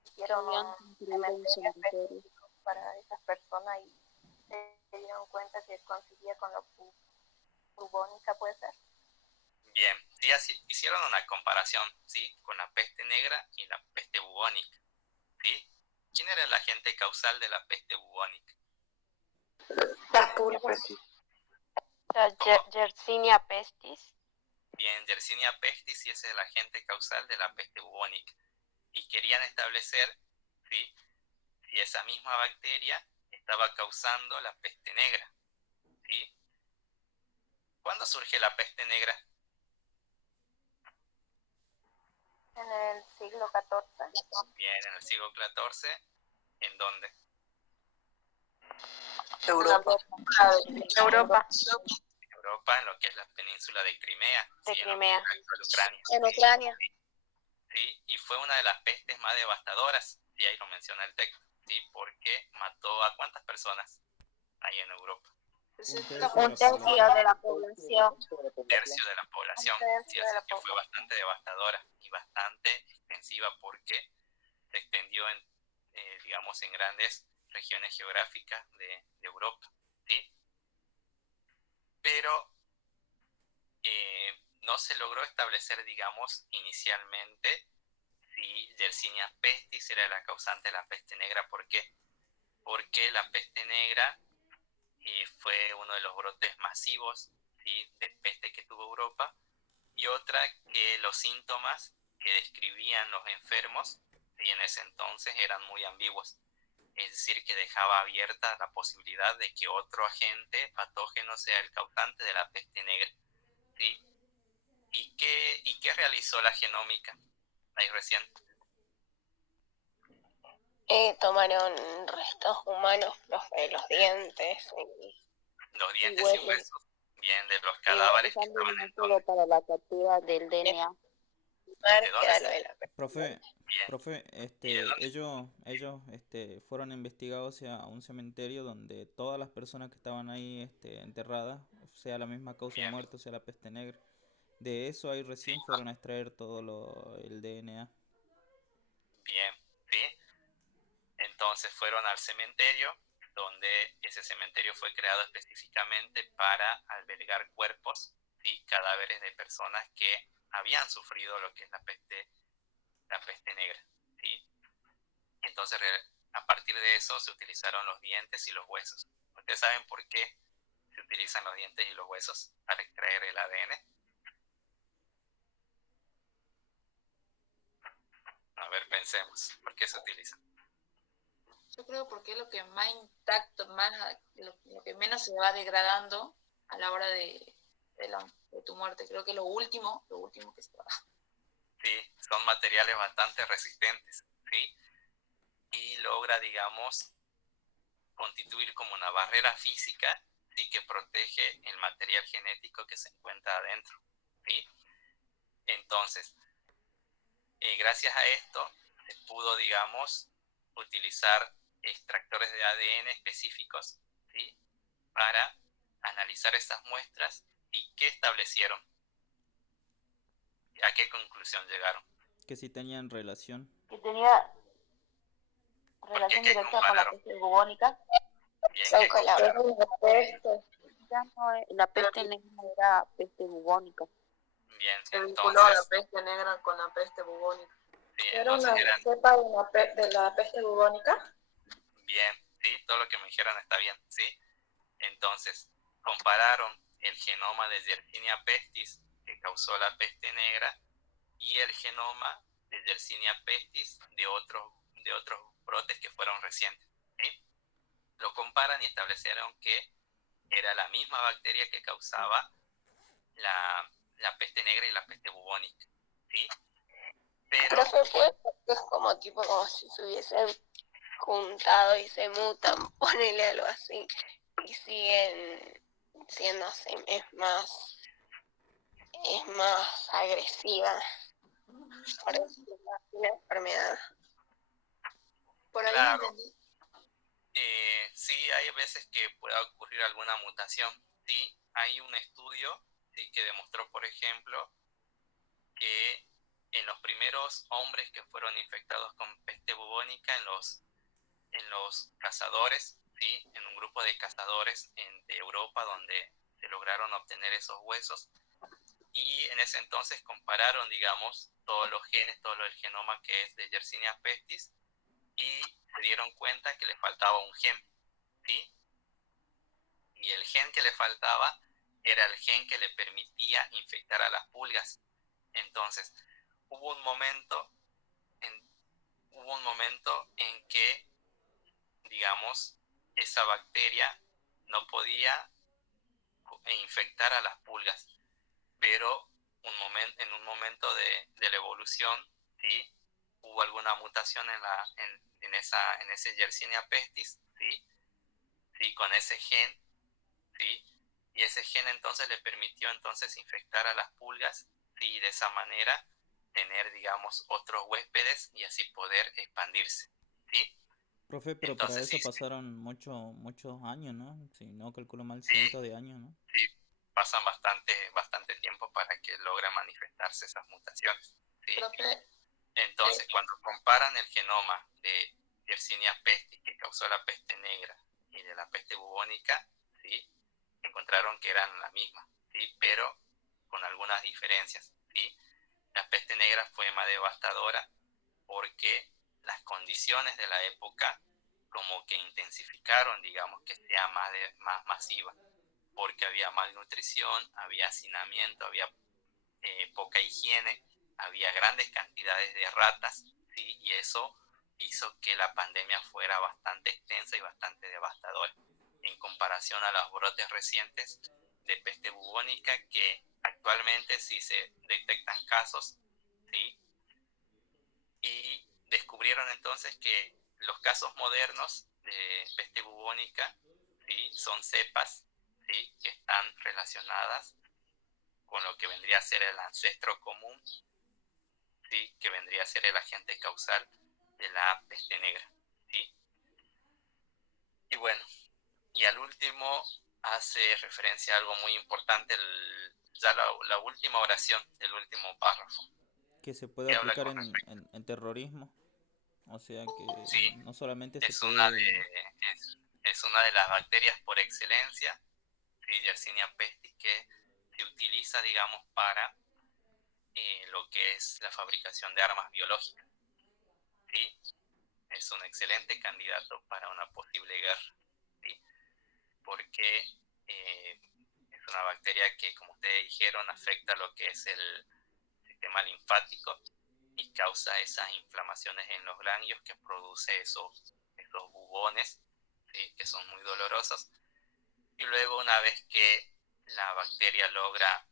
Hicieron un cementerio específico para esas personas y se dieron cuenta que coincidía con la bubónica, ¿puede ser? Bien, sí, hicieron una comparación, ¿sí? Con la peste negra y la peste bubónica, ¿sí? ¿Quién era el agente causal de la peste bubónica? Las pulgas. Yersinia pestis. Bien, Yersinia pestis, sí, ese es el agente causal de la peste bubónica. Y querían establecer, ¿sí?, si esa misma bacteria estaba causando la peste negra, ¿sí? ¿Cuándo surge la peste negra? En el siglo XIV. Bien, en el siglo XIV. ¿En dónde? Europa. Europa. Europa, en lo que es la península de Crimea. De ¿sí? Crimea. En lo que es la actual Ucrania. En Ucrania. Sí, y fue una de las pestes más devastadoras, y ahí lo menciona el texto, ¿sí? Porque mató a ¿cuántas personas ahí en Europa? Un tercio de la población. Un tercio de la población. Sí, así que fue bastante devastadora y bastante extensiva porque se extendió en, digamos, en grandes regiones geográficas de Europa, ¿sí? Pero no se logró establecer, digamos, inicialmente si Yersinia pestis era la causante de la peste negra. ¿Por qué? Porque la peste negra fue uno de los brotes masivos, ¿sí?, de peste que tuvo Europa, y otra que los síntomas que describían los enfermos, ¿sí?, en ese entonces eran muy ambiguos. Es decir, que dejaba abierta la posibilidad de que otro agente patógeno sea el causante de la peste negra, ¿sí? ¿Y qué realizó la genómica ahí recién? Tomaron restos humanos, los dientes Los dientes y huesos. huesos, bien, de los cadáveres que estaban en todo. Para la captura del DNA. ¿De dónde Era se- lo de la Profe, Bien. profe, ¿Y de dónde? ellos fueron investigados a un cementerio donde todas las personas que estaban ahí enterradas, sea la misma causa de Bien. muerte, sea la peste negra. De eso ahí recién Sí. fueron a extraer el DNA. Bien, ¿sí? Entonces fueron al cementerio, donde ese cementerio fue creado específicamente para albergar cuerpos, ¿sí?, cadáveres de personas que habían sufrido lo que es la peste negra, ¿sí? Entonces, a partir de eso se utilizaron los dientes y los huesos. ¿Ustedes saben por qué se utilizan los dientes y los huesos para extraer el ADN? A ver, pensemos, ¿por qué se utilizan? Yo creo porque es lo que más intacto, lo que menos se va degradando a la hora de tu muerte. Creo que es lo último que se va. Sí, son materiales bastante resistentes, ¿sí? Y logra, digamos, constituir como una barrera física, ¿sí?, que protege el material genético que se encuentra adentro, ¿sí? Entonces, gracias a esto se pudo, digamos, utilizar extractores de ADN específicos, ¿sí?, para analizar esas muestras. ¿Y qué establecieron? ¿A qué conclusión llegaron? Que sí tenían relación. Que tenía relación directa con la peste bubónica. Bien, Son ¿qué compararon? Ya no, la peste negra era peste bubónica. Bien, Se vinculó la entonces, peste negra con la peste bubónica. sí, ¿Era entonces una eran, cepa de la peste bubónica? bien, sí, todo lo que me dijeron está bien, sí. Entonces, compararon el genoma de Yersinia pestis, que causó la peste negra, y el genoma de Yersinia pestis de otros brotes que fueron recientes, ¿sí? Lo comparan y establecieron que era la misma bacteria que causaba la peste negra y la peste bubónica, ¿sí? Pero, Profe, ¿puede ser que es como tipo como si se hubiesen juntado y se mutan, ponele algo así, y siguen siendo así, es más agresiva, por decirlo así, la enfermedad? Por ahí claro, entendí. sí hay veces que pueda ocurrir alguna mutación, sí. Hay un estudio ¿sí? Que demostró, por ejemplo, que en los primeros hombres que fueron infectados con peste bubónica, en los cazadores, ¿sí? En un grupo de cazadores de Europa donde se lograron obtener esos huesos, y en ese entonces compararon, digamos, todos los genes, todo el genoma que es de Yersinia pestis, y se dieron cuenta que le faltaba un gen, ¿sí? Y el gen que le faltaba era el gen que le permitía infectar a las pulgas. Entonces, hubo un momento en que, digamos, esa bacteria no podía infectar a las pulgas, pero en un momento de la evolución, ¿sí? Hubo alguna mutación en ese Yersinia pestis, ¿sí? ¿Sí? Con ese gen, ¿sí? Y ese gen entonces le permitió entonces infectar a las pulgas, ¿sí? De esa manera tener, digamos, otros huéspedes y así poder expandirse, ¿sí? Profe, pero para Entonces eso sí, pasaron muchos años, ¿no? Si no calculo mal, sí, cientos de años, ¿no? sí, pasan bastante tiempo para que logren manifestarse esas mutaciones, ¿sí? Profe, Entonces, cuando comparan el genoma de Yersinia pestis, que causó la peste negra, y de la peste bubónica, ¿sí? Encontraron que eran la misma, ¿sí? Pero con algunas diferencias, ¿sí? La peste negra fue más devastadora porque las condiciones de la época como que intensificaron, digamos, que sea más masiva, porque había malnutrición, había hacinamiento, había poca higiene, había grandes cantidades de ratas, ¿sí? Y eso hizo que la pandemia fuera bastante extensa y bastante devastadora, en comparación a los brotes recientes de peste bubónica, que actualmente sí se detectan casos, ¿sí? Y descubrieron entonces que los casos modernos de peste bubónica, ¿sí? Son cepas, ¿sí? Que están relacionadas con lo que vendría a ser el ancestro común, ¿sí? Que vendría a ser el agente causal de la peste negra, ¿sí? Y bueno, y al último hace referencia a algo muy importante, ya la última oración, el último párrafo, Que se puede que habla aplicar con respecto. en terrorismo. O sea que Sí, no solamente se es una puede... es una de las bacterias por excelencia, ¿sí? Yersinia pestis, que se utiliza, digamos, para lo que es la fabricación de armas biológicas, ¿sí? Es un excelente candidato para una posible guerra, ¿sí? Porque es una bacteria que, como ustedes dijeron, afecta lo que es el sistema linfático y causa esas inflamaciones en los ganglios que produce esos bubones, ¿sí? Que son muy dolorosos. Y luego, una vez que la bacteria logra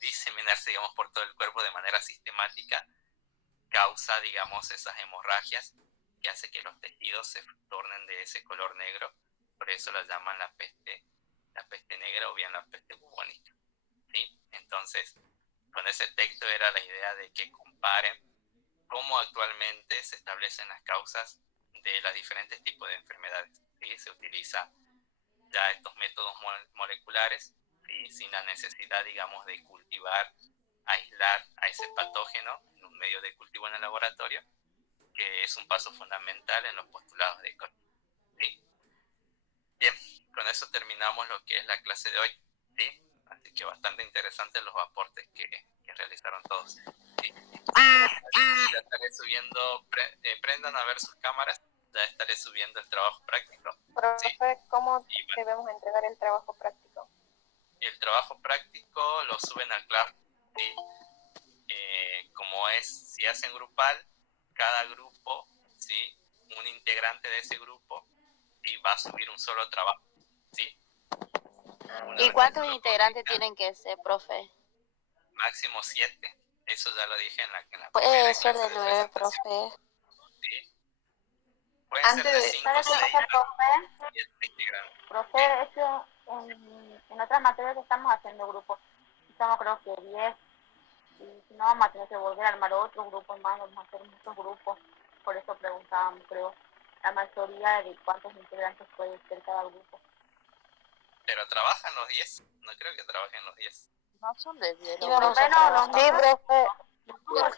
diseminarse, digamos, por todo el cuerpo de manera sistemática, causa, digamos, esas hemorragias que hace que los tejidos se tornen de ese color negro. Por eso la llaman la peste negra o bien la peste bubónica, ¿sí? Entonces, con ese texto era la idea de que comparen cómo actualmente se establecen las causas de los diferentes tipos de enfermedades, ¿sí? Se utiliza ya estos métodos moleculares, ¿sí? Sin la necesidad, digamos, de cultivar, aislar a ese patógeno en un medio de cultivo en el laboratorio, que es un paso fundamental en los postulados de Koch, ¿sí? Bien, con eso terminamos lo que es la clase de hoy, ¿sí? Así que bastante interesantes los aportes que realizaron todos, ¿sí? Ya estaré subiendo, prendan a ver sus cámaras, ya estaré subiendo el trabajo práctico, ¿sí? Profe, ¿cómo Y bueno, debemos entregar el trabajo práctico? el trabajo práctico lo suben al Classroom, ¿sí? Como es, si hacen grupal, cada grupo, ¿sí? Un integrante de ese grupo, ¿sí? Va a subir un solo trabajo, ¿sí? Una ¿Y vez que cuántos se lo integrantes corrija, tienen que ser, profe? máximo 7. Eso ya lo dije en la primera Puede ser clase de de 9, presentación, profe. ¿sí? Pueden ser antes de de, 5, ¿Sabe qué 6 pasa, profe? a 7 integrantes. Profe, es que en otras materias que estamos haciendo grupos, estamos creo que 10, y si no vamos a tener que volver a armar otro grupo más, vamos a hacer muchos grupos, por eso preguntábamos, creo, la mayoría de cuántos integrantes puede ser cada grupo. Pero trabajan los 10. No creo que trabajen los 10. No son de 10. Y por lo menos sí, profe.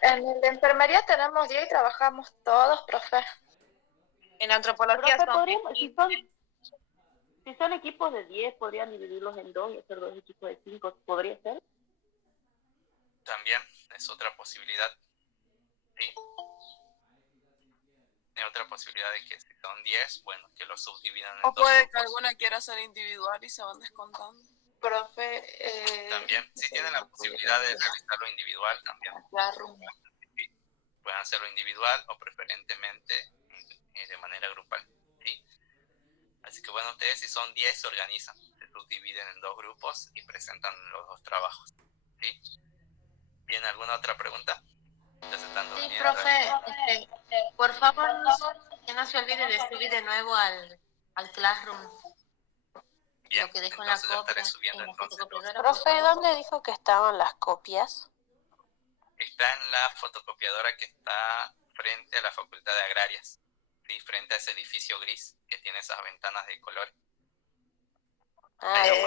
En el de enfermería tenemos 10 y trabajamos todos, profe. En antropología Profe, son podríamos, si son equipos de 10, podrían dividirlos en 2 y hacer 2 equipos de 5. ¿Podría ser? También es otra posibilidad. ¿Sí? Hay otra posibilidad de que si son 10, bueno, que los subdividan en O 2 puede que grupos. alguna quiera ser individual y se van descontando. Profe, También, si tienen la posibilidad de realizarlo individual, también. Sí, pueden hacerlo individual o preferentemente de manera grupal. ¿Sí? Así que bueno, ustedes si son 10 se organizan, se subdividen en 2 grupos y presentan los 2 trabajos. ¿Sí? ¿Tiene alguna otra pregunta? Sí, profe, por favor, que no se olvide de subir de nuevo al Classroom. Bien, Lo que dejó en la entonces ya estaré copia, subiendo en la entonces. fotocopiadora. Profe, ¿dónde dijo que estaban las copias? Está en la fotocopiadora que está frente a la Facultad de Agrarias, ¿sí? Frente a ese edificio gris que tiene esas ventanas de color.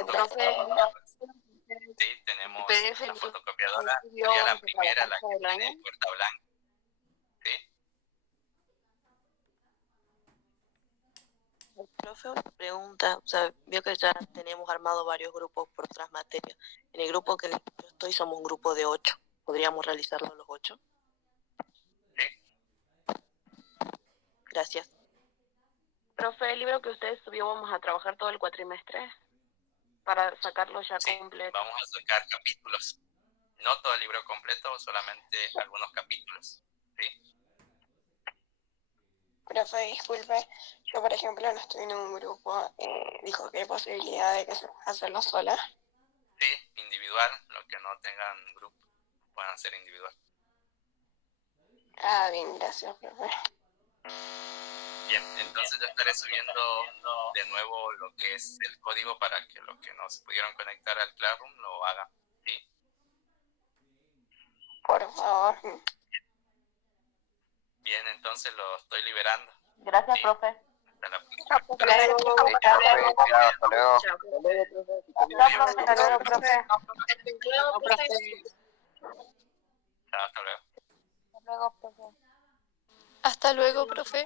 Profe. Sí, tenemos la fotocopiadora, sería la primera, la que tiene puerta blanca. ¿Sí? Profe, una pregunta, o sea, veo que ya tenemos armado varios grupos por otras materias. En el grupo que yo estoy somos un grupo de 8. ¿Podríamos realizarlo los 8? Sí. Gracias. Profe, el libro que usted subió vamos a trabajar todo el cuatrimestre para sacarlo ya completo. Vamos a sacar capítulos. No todo el libro completo, solamente algunos capítulos. ¿Sí? Profe, disculpe, yo por ejemplo no estoy en un grupo, dijo que hay posibilidad de que se pueda hacerlo sola. Sí, individual, los que no tengan grupo puedan hacer individual. Ah, bien, gracias, profe. Bien, entonces yo estaré subiendo de nuevo lo que es el código para que los que no se pudieron conectar al Classroom lo hagan. ¿Sí? Por favor. Bien, entonces lo estoy liberando. Gracias, ¿Sí? profe. Hasta la Hasta luego. Hasta luego, profe. Chao, hasta luego. Hasta luego, profe. Hasta luego, profe.